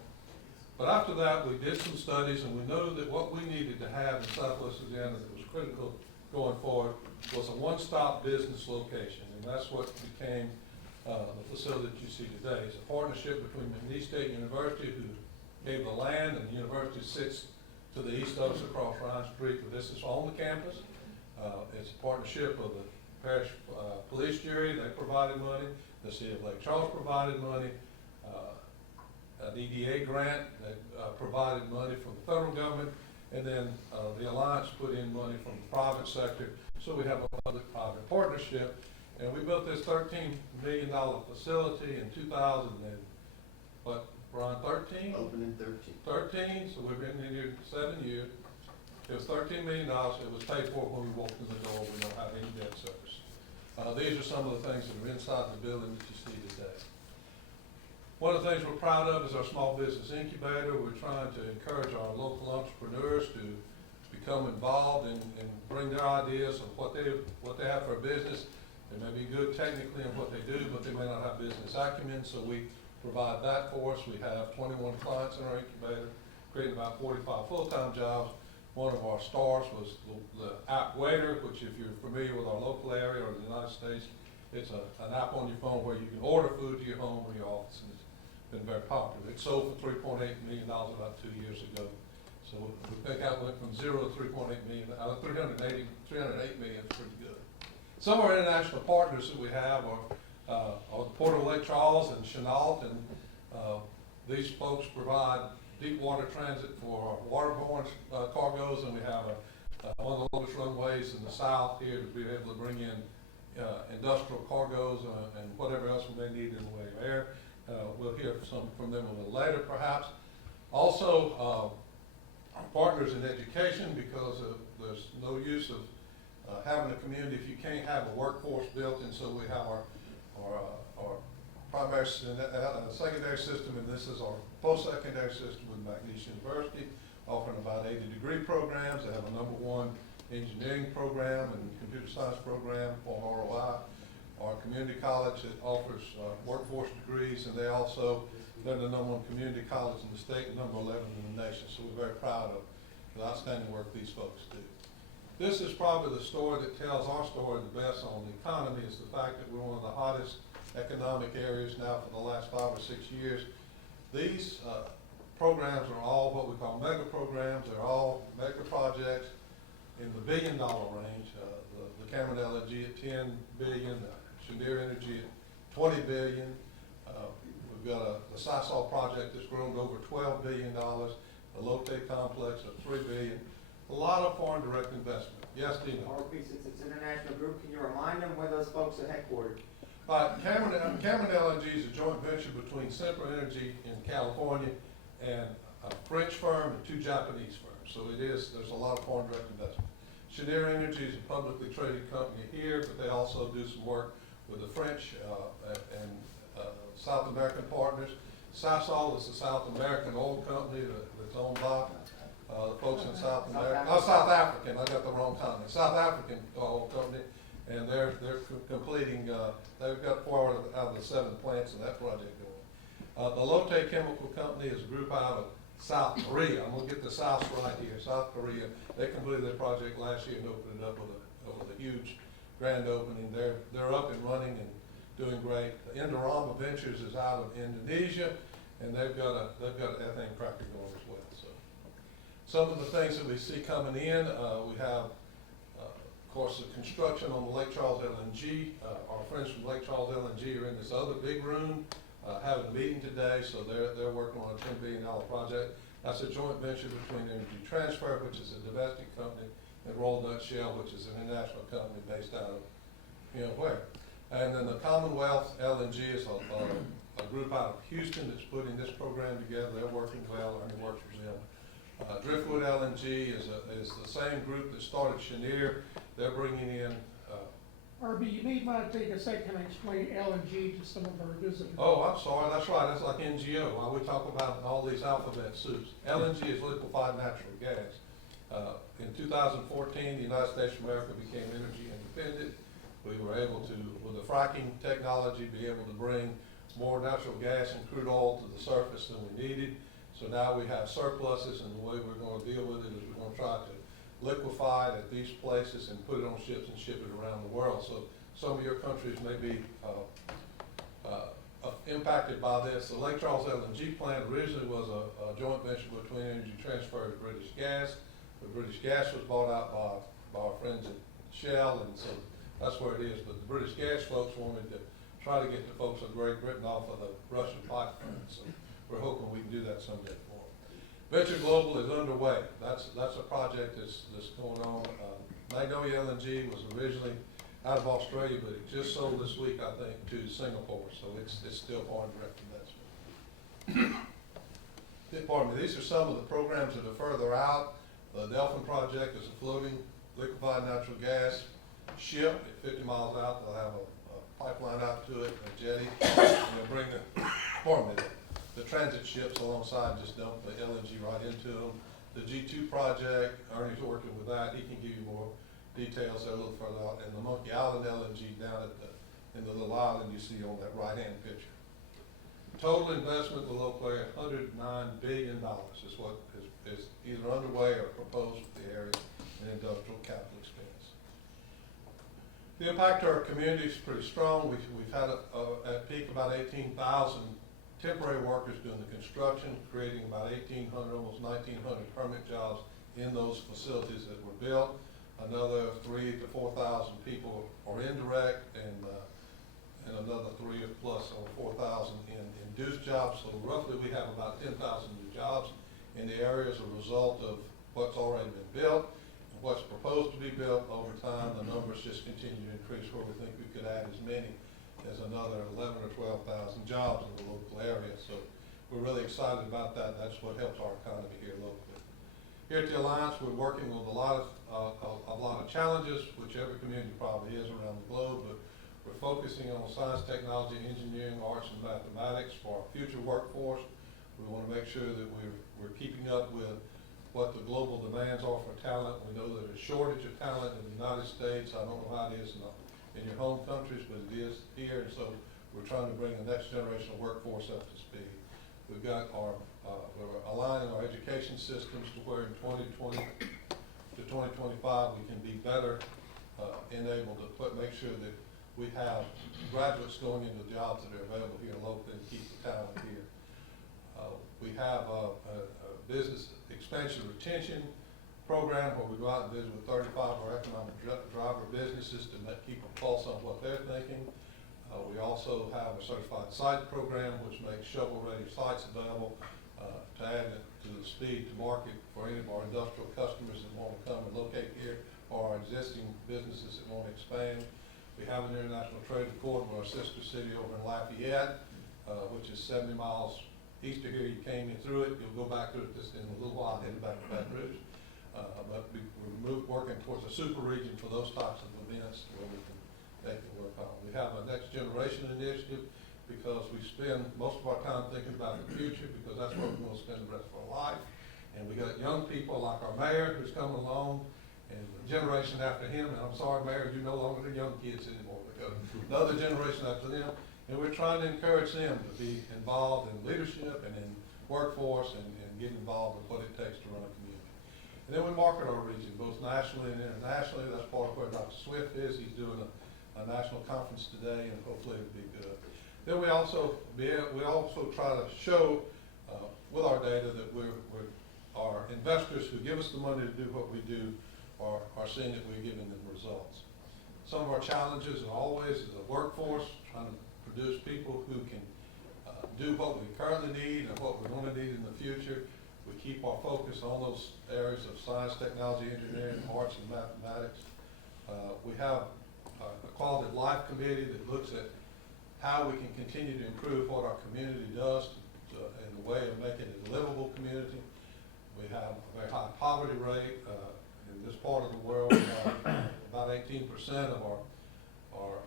But after that, we did some studies, and we know that what we needed to have in Southwest Louisiana that was critical going forward was a one-stop business location, and that's what became the facility that you see today. It's a partnership between McNeese State University, who gave the land, and the university sits to the east of us across Ryan Street, but this is on the campus. It's a partnership of the parish police jury. They provided money. The city of Lake Charles provided money. An EDA grant that provided money from the federal government, and then the Alliance put in money from the private sector. So we have a public-private partnership, and we built this $13 million facility in 2000 and what, Brian, 13? Opened in 13. 13, so we've been in here 7 years. It was $13 million. It was paid for when we walked in the door. We don't have any debt service. These are some of the things that are inside the building that you see today. One of the things we're proud of is our small business incubator. We're trying to encourage our local entrepreneurs to become involved and bring their ideas of what they have for a business. They may be good technically in what they do, but they may not have business acumen, so we provide that for us. We have 21 clients in our incubator, creating about 45 full-time jobs. One of our stars was the app Waiter, which if you're familiar with our local area or the United States, it's an app on your phone where you can order food to your home or your office. And it's been very popular. It sold for $3.8 million about 2 years ago. So we think that went from 0 to 3.8 million. 308 million is pretty good. Some of our international partners that we have are the Port of Lake Charles and Chenault, and these folks provide deep water transit for waterborne cargoes, and we have one of the longest runways in the south here to be able to bring in industrial cargoes and whatever else we may need in the way of air. We'll hear from them a little later, perhaps. Also, partners in education, because there's no use of having a community if you can't have a workforce built, and so we have our primary secondary system, and this is our post-secondary system with McNeese University, offering about 80 degree programs. They have a #1 engineering program and computer science program for ROI. Our community college that offers workforce degrees, and they're the #1 community college in the state and #11 in the nation. So we're very proud of the outstanding work these folks do. This is probably the story that tells our story the best on the economy, is the fact that we're one of the hottest economic areas now for the last 5 or 6 years. These programs are all what we call mega programs. They're all mega projects in the $1 billion range. The Cameron LNG at $10 billion, Cheniere Energy at $20 billion. We've got the Sasol project that's grown to over $12 billion, the Lotte complex of $3 billion. A lot of foreign direct investment. Yes, Dina? RP, since it's an international group, can you remind them where those folks are headquartered? Cameron LNG is a joint venture between Sempra Energy in California and a French firm and 2 Japanese firms. So there's a lot of foreign direct investment. Cheniere Energy is a publicly traded company here, but they also do some work with the French and South American partners. Sasol is a South American oil company that's owned by the folks in South America. South African. I got the wrong continent. South African oil company, and they're completing. They've got 4 out of the 7 plants in that project going. The Lotte Chemical Company is a group out of South Korea. I'm going to get the South right here. South Korea. They completed their project last year and opened it up with a huge grand opening. They're up and running and doing great. Indorama Ventures is out of Indonesia, and they've got an ethane cracker going as well. So some of the things that we see coming in, we have, of course, the construction on the Lake Charles LNG. Our friends from Lake Charles LNG are in this other big room having a meeting today, so they're working on a $10 billion project. That's a joint venture between Energy Transfer, which is a domestic company, and Royal Dutch Shell, which is an international company based out of, where. And then the Commonwealth LNG is a group out of Houston that's putting this program together. They're working well, and it works for them. Driftwood LNG is the same group that started Cheniere. They're bringing in. RB, you may want to take a second and explain LNG to some of our visitors. Oh, I'm sorry. That's right. That's like NGO. While we talk about all these alphabet soups, LNG is liquefied natural gas. In 2014, the United States of America became energy independent. We were able to, with the fracking technology, be able to bring more natural gas and crude oil to the surface than we needed. So now we have surpluses, and the way we're going to deal with it is we're going to try to liquefy it at these places and put it on ships and ship it around the world. So some of your countries may be impacted by this. The Lake Charles LNG plant originally was a joint venture between Energy Transfer and British Gas. The British Gas was bought out by our friends at Shell, and so that's where it is. But the British Gas folks wanted to try to get the folks of Great Britain off of the Russian pipeline. So we're hoping we can do that someday for them. Venture Global is underway. That's a project that's going on. Magnolia LNG was originally out of Australia, but it just sold this week, I think, to Singapore. So it's still foreign direct investment. Pardon me. These are some of the programs that are further out. The Delphin project is a floating liquefied natural gas ship at 50 miles out. They'll have a pipeline out to it, a jetty, and they'll bring the transit ships alongside and just dump the LNG right into them. The G2 project, Ernie's working with that. He can give you more details there a little further out. And the Monkey Island LNG down in the little island you see on that right-hand picture. Total investment in the local area, $109 billion is what is either underway or proposed for the area in industrial capital expense. The impact to our community is pretty strong. We've had at peak about 18,000 temporary workers doing the construction, creating about 1,800, almost 1,900 permanent jobs in those facilities that were built. Another 3,000 to 4,000 people are indirect, and another 3,000 plus or 4,000 in induced jobs. So roughly we have about 10,000 new jobs in the area as a result of what's already been built and what's proposed to be built. Over time, the numbers just continue to increase, where we think we could add as many as another 11,000 or 12,000 jobs in the local area. So we're really excited about that. That's what helps our economy here locally. Here at the Alliance, we're working with a lot of challenges, which every community probably is around the globe, but we're focusing on science, technology, engineering, arts, and mathematics for our future workforce. We want to make sure that we're keeping up with what the global demands are for talent. We know there's a shortage of talent in the United States. I don't know how it is in your home countries, but it is here, and so we're trying to bring the next generation of workforce up to speed. We've got we're aligning our education systems to where in 2020 to 2025 we can be better enabled to make sure that we have graduates going into jobs that are available here locally and keep the talent here. We have a business expansion retention program where we go out and visit with 35 of our economic driver businesses to keep a pulse on what they're thinking. We also have a certified site program which makes shovel-ready sites available to add to the speed to market for any of our industrial customers that want to come and locate here, or our existing businesses that want to expand. We have an international trade accord with our sister city over in Lafayette, which is 70 miles east of here. You came in through it. You'll go back through it just in a little while, heading back to Baton Rouge. But we're working towards a super region for those types of events where they can work on. We have a next generation initiative because we spend most of our time thinking about the future, because that's where we're going to spend the rest of our life. And we got young people like our mayor who's coming along, and the generation after him, and I'm sorry, Mayor, you're no longer the young kids anymore, because another generation after them, and we're trying to encourage them to be involved in leadership and in workforce and get involved with what it takes to run a community. And then we market our region, both nationally and internationally. That's part of where Dr. Swift is. He's doing a national conference today, and hopefully it'll be good. Then we also try to show with our data that our investors who give us the money to do what we do are seeing that we're giving them results. Some of our challenges are always is a workforce, trying to produce people who can do what we currently need and what we want to need in the future. We keep our focus on those areas of science, technology, engineering, arts, and mathematics. We have a quality of life committee that looks at how we can continue to improve what our community does in the way of making it a livable community. We have a very high poverty rate. In this part of the world, about 18% of our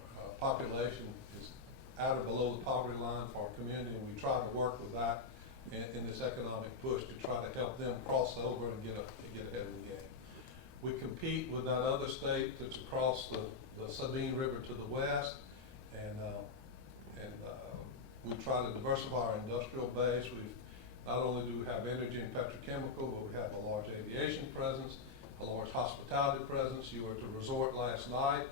population is out or below the poverty line for our community, and we try to work with that in this economic push to try to help them cross over and get ahead of the game. We compete with that other state that's across the Sabine River to the west, and we try to diversify our industrial base. Not only do we have energy and petrochemical, but we have a large aviation presence, a large hospitality presence. You were at the resort last night,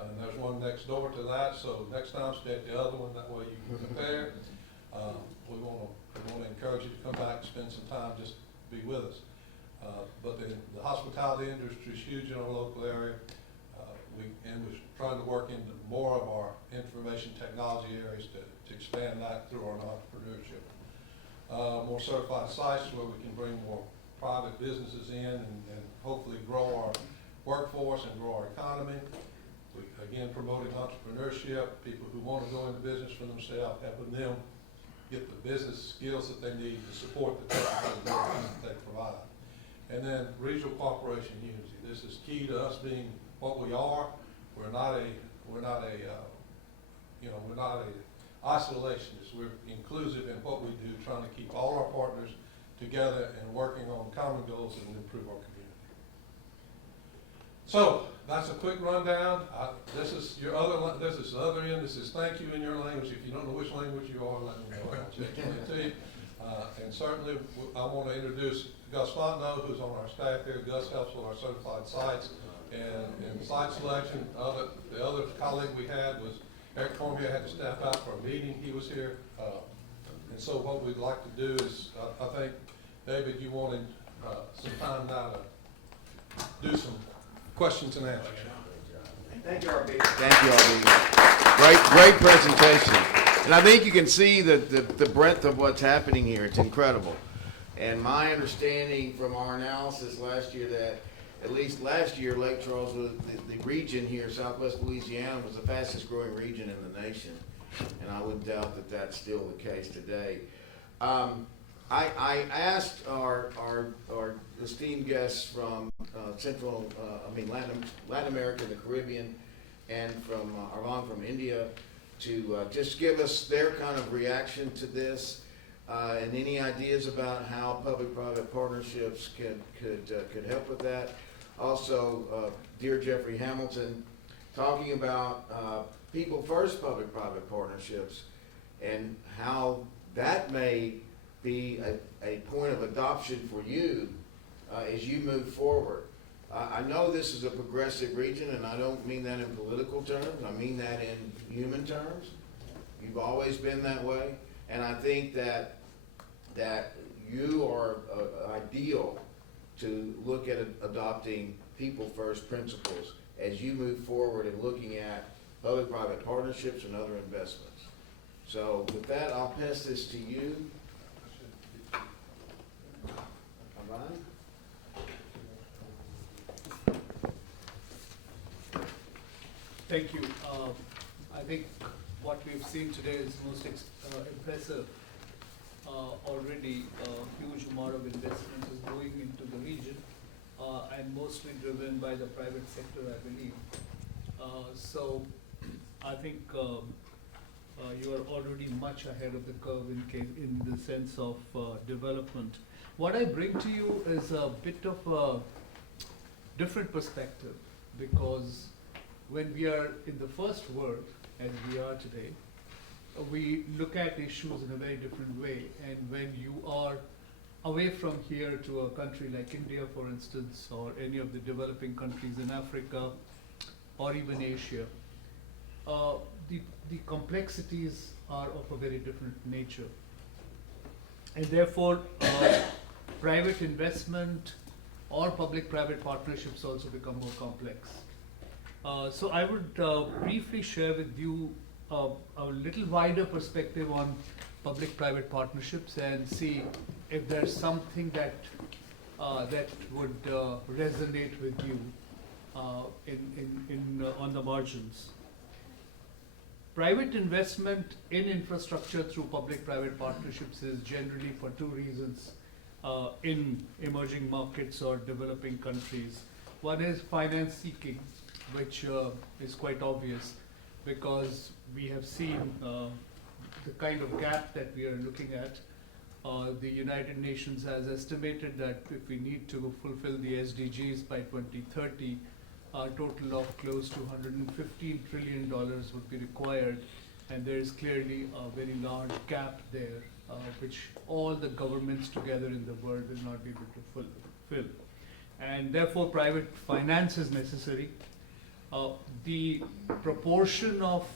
and there's one next door to that, so next time stay at the other one, that way you can compare. We want to encourage you to come back and spend some time, just be with us. But the hospitality industry is huge in our local area. We're trying to work into more of our information technology areas to expand that through our entrepreneurship. More certified sites where we can bring more private businesses in and hopefully grow our workforce and grow our economy. We, again, promoting entrepreneurship, people who want to go into business for themselves, helping them get the business skills that they need to support the technical that they provide. And then regional cooperation unity. This is key to us being what we are. We're not a isolationist. We're inclusive in what we do, trying to keep all our partners together and working on common goals that will improve our community. So that's a quick rundown. This is your other. This is the other end. This is thank you in your language. If you don't know which language you are, let me know. I'll explain it to you. And certainly, I want to introduce Gus Fontenot, who's on our staff here. Gus helps with our certified sites and site selection. The other colleague we had was Eric Cormier. Had to step out for a meeting. He was here. And so what we'd like to do is, I think, David, you wanted some time now to do some questions and answers. Thank you, RB. Thank you, RB. Great presentation. And I think you can see the breadth of what's happening here. It's incredible. And my understanding from our analysis last year that, at least last year, Lake Charles, was the region here, Southwest Louisiana, was the fastest growing region in the nation. And I would doubt that that's still the case today. I asked our esteemed guests from Latin America, the Caribbean, and from Arlan from India to just give us their kind of reaction to this and any ideas about how public-private partnerships could help with that. Also, dear Jeffrey Hamilton, talking about People First public-private partnerships and how that may be a point of adoption for you as you move forward. I know this is a progressive region, and I don't mean that in political terms. I mean that in human terms. You've always been that way, and I think that you are ideal to look at adopting people first principles as you move forward and looking at public-private partnerships and other investments. So with that, I'll pass this to you. Avani? Thank you. I think what we've seen today is most impressive. Already a huge amount of investment is going into the region and mostly driven by the private sector, I believe. So I think you are already much ahead of the curve in the sense of development. What I bring to you is a bit of a different perspective, because when we are in the first world, as we are today, we look at issues in a very different way. And when you are away from here to a country like India, for instance, or any of the developing countries in Africa, or even Asia, the complexities are of a very different nature. And therefore, private investment or public-private partnerships also become more complex. So I would briefly share with you a little wider perspective on public-private partnerships and see if there's something that would resonate with you on the margins. Private investment in infrastructure through public-private partnerships is generally for two reasons in emerging markets or developing countries. One is finance seeking, which is quite obvious, because we have seen the kind of gap that we are looking at. The United Nations has estimated that if we need to fulfill the SDGs by 2030, a total of close to $115 trillion would be required, and there is clearly a very large gap there, which all the governments together in the world will not be able to fulfill. And therefore, private finance is necessary. The proportion of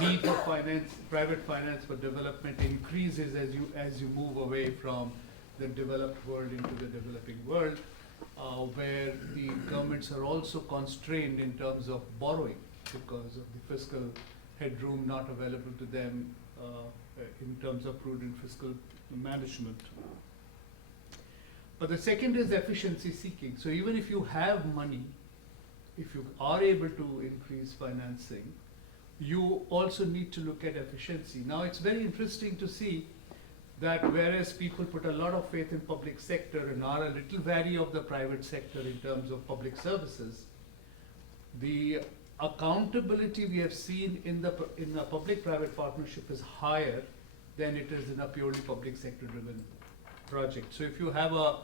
need for private finance for development increases as you move away from the developed world into the developing world, where the governments are also constrained in terms of borrowing because of the fiscal headroom not available to them in terms of prudent fiscal management. But the second is efficiency seeking. So even if you have money, if you are able to increase financing, you also need to look at efficiency. Now it's very interesting to see that whereas people put a lot of faith in public sector and are a little wary of the private sector in terms of public services, the accountability we have seen in a public-private partnership is higher than it is in a purely public sector driven project. So if you have a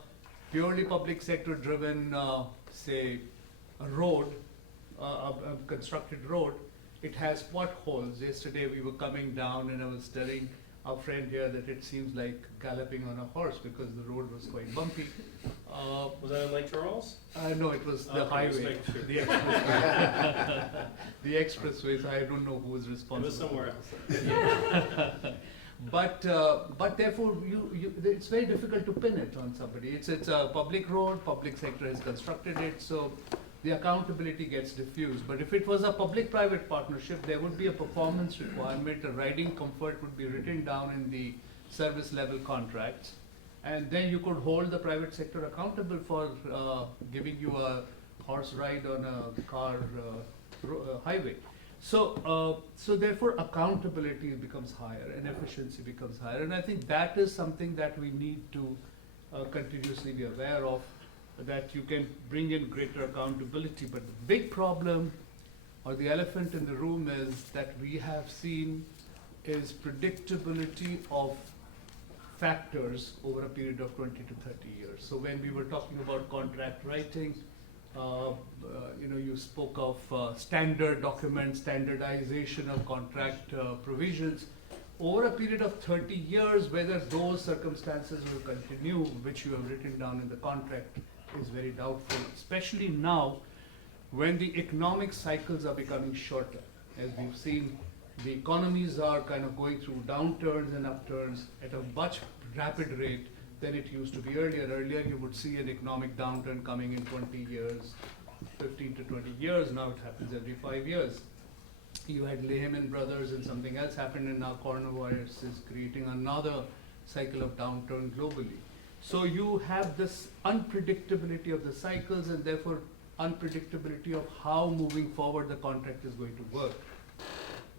purely public sector driven, say, a road, a constructed road, it has potholes. Yesterday we were coming down and I was telling our friend here that it seems like galloping on a horse because the road was quite bumpy. Was that in Lake Charles? No, it was the Okay, highway, just making the expressway. The expressways, I don't know who is responsible. It was somewhere else. But therefore, it's very difficult to pin it on somebody. It's a public road, public sector has constructed it, so the accountability gets diffused. But if it was a public-private partnership, there would be a performance requirement, a riding comfort would be written down in the service level contracts. And then you could hold the private sector accountable for giving you a horse ride on a car highway. So therefore accountability becomes higher and efficiency becomes higher. And I think that is something that we need to continuously be aware of, that you can bring in greater accountability. But the big problem or the elephant in the room is that we have seen is predictability of factors over a period of 20 to 30 years. So when we were talking about contract writing, you spoke of standard documents, standardization of contract provisions. Over a period of 30 years, whether those circumstances will continue, which you have written down in the contract, is very doubtful, especially now when the economic cycles are becoming shorter. As we've seen, the economies are kind of going through downturns and upturns at a much rapid rate than it used to be earlier. Earlier, you would see an economic downturn coming in 20 years, 15 to 20 years. Now it happens every 5 years. You had Lehman Brothers and something else happened, and now coronavirus is creating another cycle of downturn globally. So you have this unpredictability of the cycles, and therefore unpredictability of how moving forward the contract is going to work,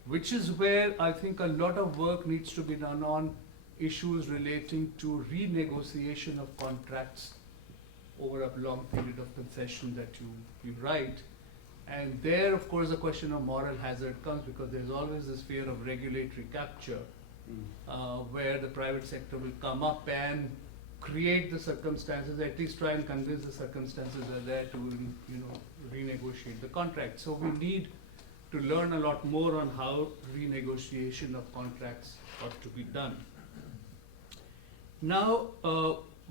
which is where I think a lot of work needs to be done on issues relating to renegotiation of contracts over a long period of concession that you write. And there, of course, the question of moral hazard comes, because there's always this fear of regulatory capture, where the private sector will come up and create the circumstances, at least try and convince the circumstances are there to renegotiate the contract. So we need to learn a lot more on how renegotiation of contracts ought to be done. Now,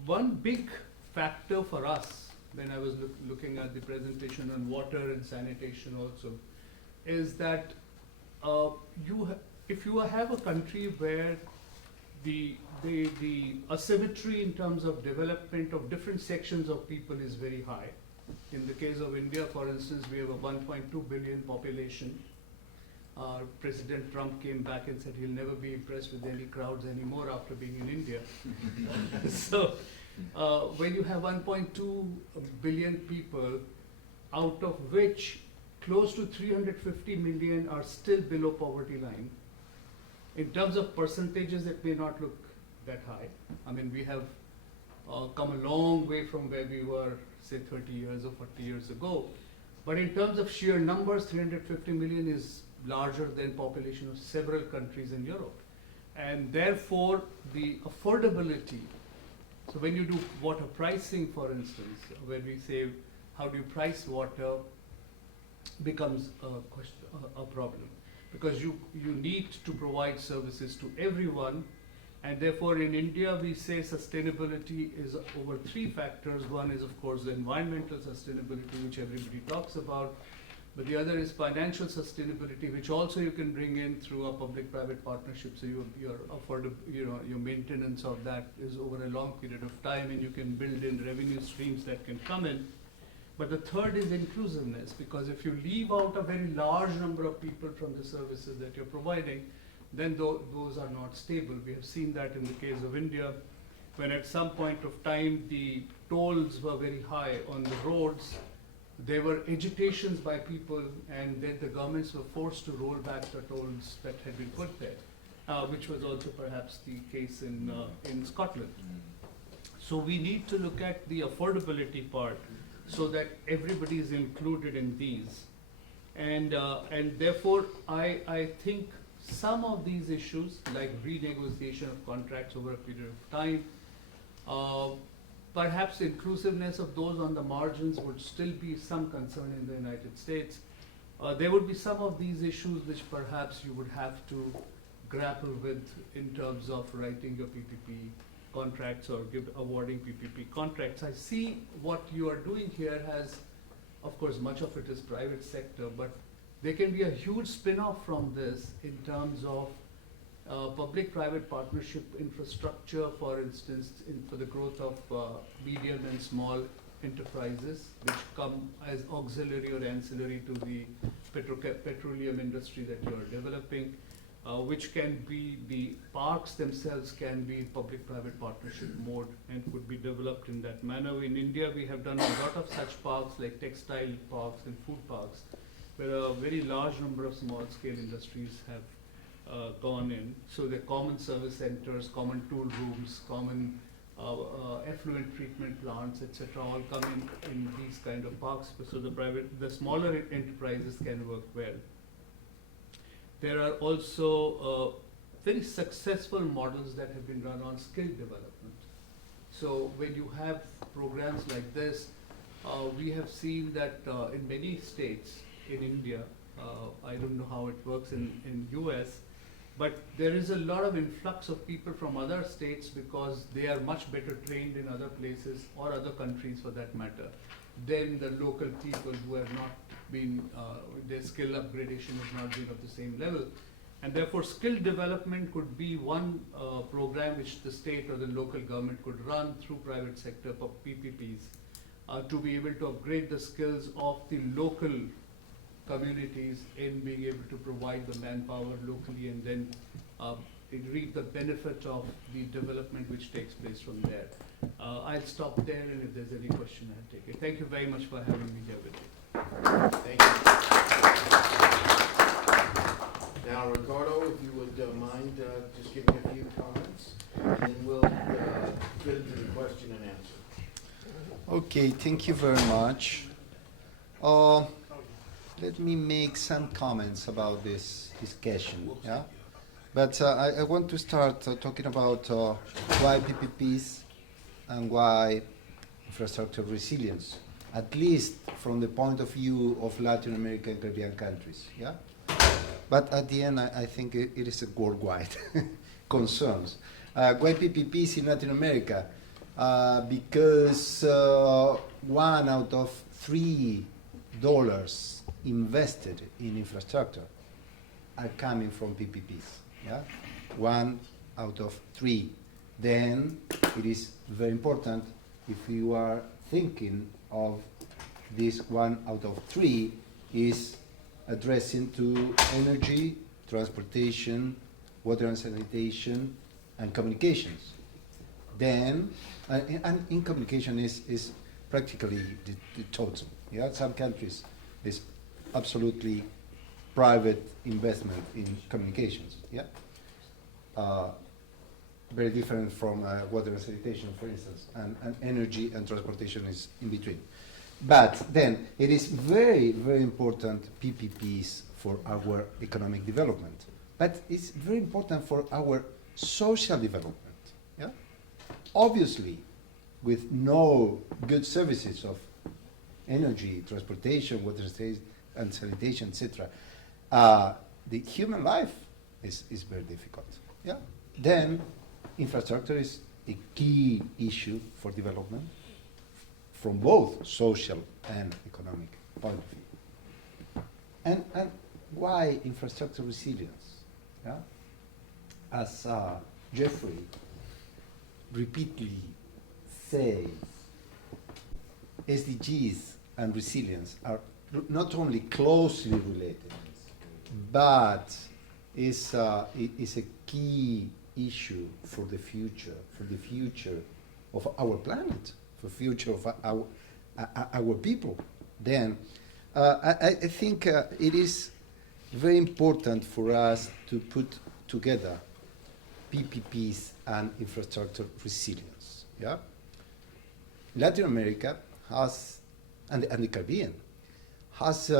one big factor for us, when I was looking at the presentation on water and sanitation also, is that if you have a country where the asymmetry in terms of development of different sections of people is very high. In the case of India, for instance, we have a 1.2 billion population. President Trump came back and said he'll never be impressed with any crowds anymore after being in India. So when you have 1.2 billion people, out of which close to 350 million are still below poverty line, in terms of percentages, it may not look that high. I mean, we have come a long way from where we were, say, 30 years or 40 years ago. But in terms of sheer numbers, 350 million is larger than population of several countries in Europe. And therefore, the affordability, so when you do water pricing, for instance, when we say, how do you price water, becomes a problem. Because you need to provide services to everyone, and therefore in India we say sustainability is over three factors. One is, of course, the environmental sustainability, which everybody talks about, but the other is financial sustainability, which also you can bring in through a public-private partnership. So your maintenance of that is over a long period of time, and you can build in revenue streams that can come in. But the third is inclusiveness, because if you leave out a very large number of people from the services that you're providing, then those are not stable. We have seen that in the case of India, when at some point of time the tolls were very high on the roads. There were agitations by people, and then the governments were forced to roll back the tolls that had been put there, which was also perhaps the case in Scotland. So we need to look at the affordability part, so that everybody is included in these. And therefore, I think some of these issues, like renegotiation of contracts over a period of time, perhaps inclusiveness of those on the margins would still be some concern in the United States. There would be some of these issues which perhaps you would have to grapple with in terms of writing your PPP contracts or awarding PPP contracts. I see what you are doing here has, of course, much of it is private sector, but there can be a huge spin-off from this in terms of public-private partnership infrastructure, for instance, for the growth of medium and small enterprises, which come as auxiliary or ancillary to the petroleum industry that you are developing. which can be the parks themselves can be public-private partnership mode and could be developed in that manner. In India, we have done a lot of such parks like textile parks and food parks, where a very large number of small-scale industries have gone in. So the common service centers, common tool rooms, common effluent treatment plants, etc., all come in these kind of parks. So the smaller enterprises can work well. There are also very successful models that have been run on skill development. So when you have programs like this, we have seen that in many states in India, I don't know how it works in US, but there is a lot of influx of people from other states because they are much better trained in other places or other countries for that matter than the local people who have not been, their skill upgradation has not been of the same level. And therefore skill development could be one program which the state or the local government could run through private sector for PPPs to be able to upgrade the skills of the local communities in being able to provide the manpower locally and then reap the benefit of the development which takes place from there. I'll stop there, and if there's any question, I'll take it. Thank you very much for having me here with you. Thank you. Now, Ricardo, if you would mind just giving a few comments, and then we'll get into the question and answer. Okay, thank you very much. Let me make some comments about this discussion. Yeah, but I want to start talking about why PPPs and why infrastructure resilience, at least from the point of view of Latin American and Caribbean countries. Yeah, but at the end, I think it is a worldwide concerns. Why PPPs in Latin America? Because 1 out of $3 invested in infrastructure are coming from PPPs. Yeah, 1 out of 3. Then it is very important if you are thinking of this 1 out of 3 is addressing to energy, transportation, water and sanitation, and communications. Then, and in communication is practically the total. Yeah, some countries is absolutely private investment in communications. Yeah, very different from water and sanitation, for instance, and energy and transportation is in between. But then it is very, very important PPPs for our economic development. But it's very important for our social development. Yeah, obviously, with no good services of energy, transportation, water and sanitation, etc., the human life is very difficult. Yeah. Then infrastructure is a key issue for development from both social and economic point of view. And why infrastructure resilience? Yeah? As Jeffrey repeatedly says, SDGs and resilience are not only closely related, but is a key issue for the future of our planet, for the future of our people. Then I think it is very important for us to put together PPPs and infrastructure resilience. Yeah, Latin America has, and the Caribbean, has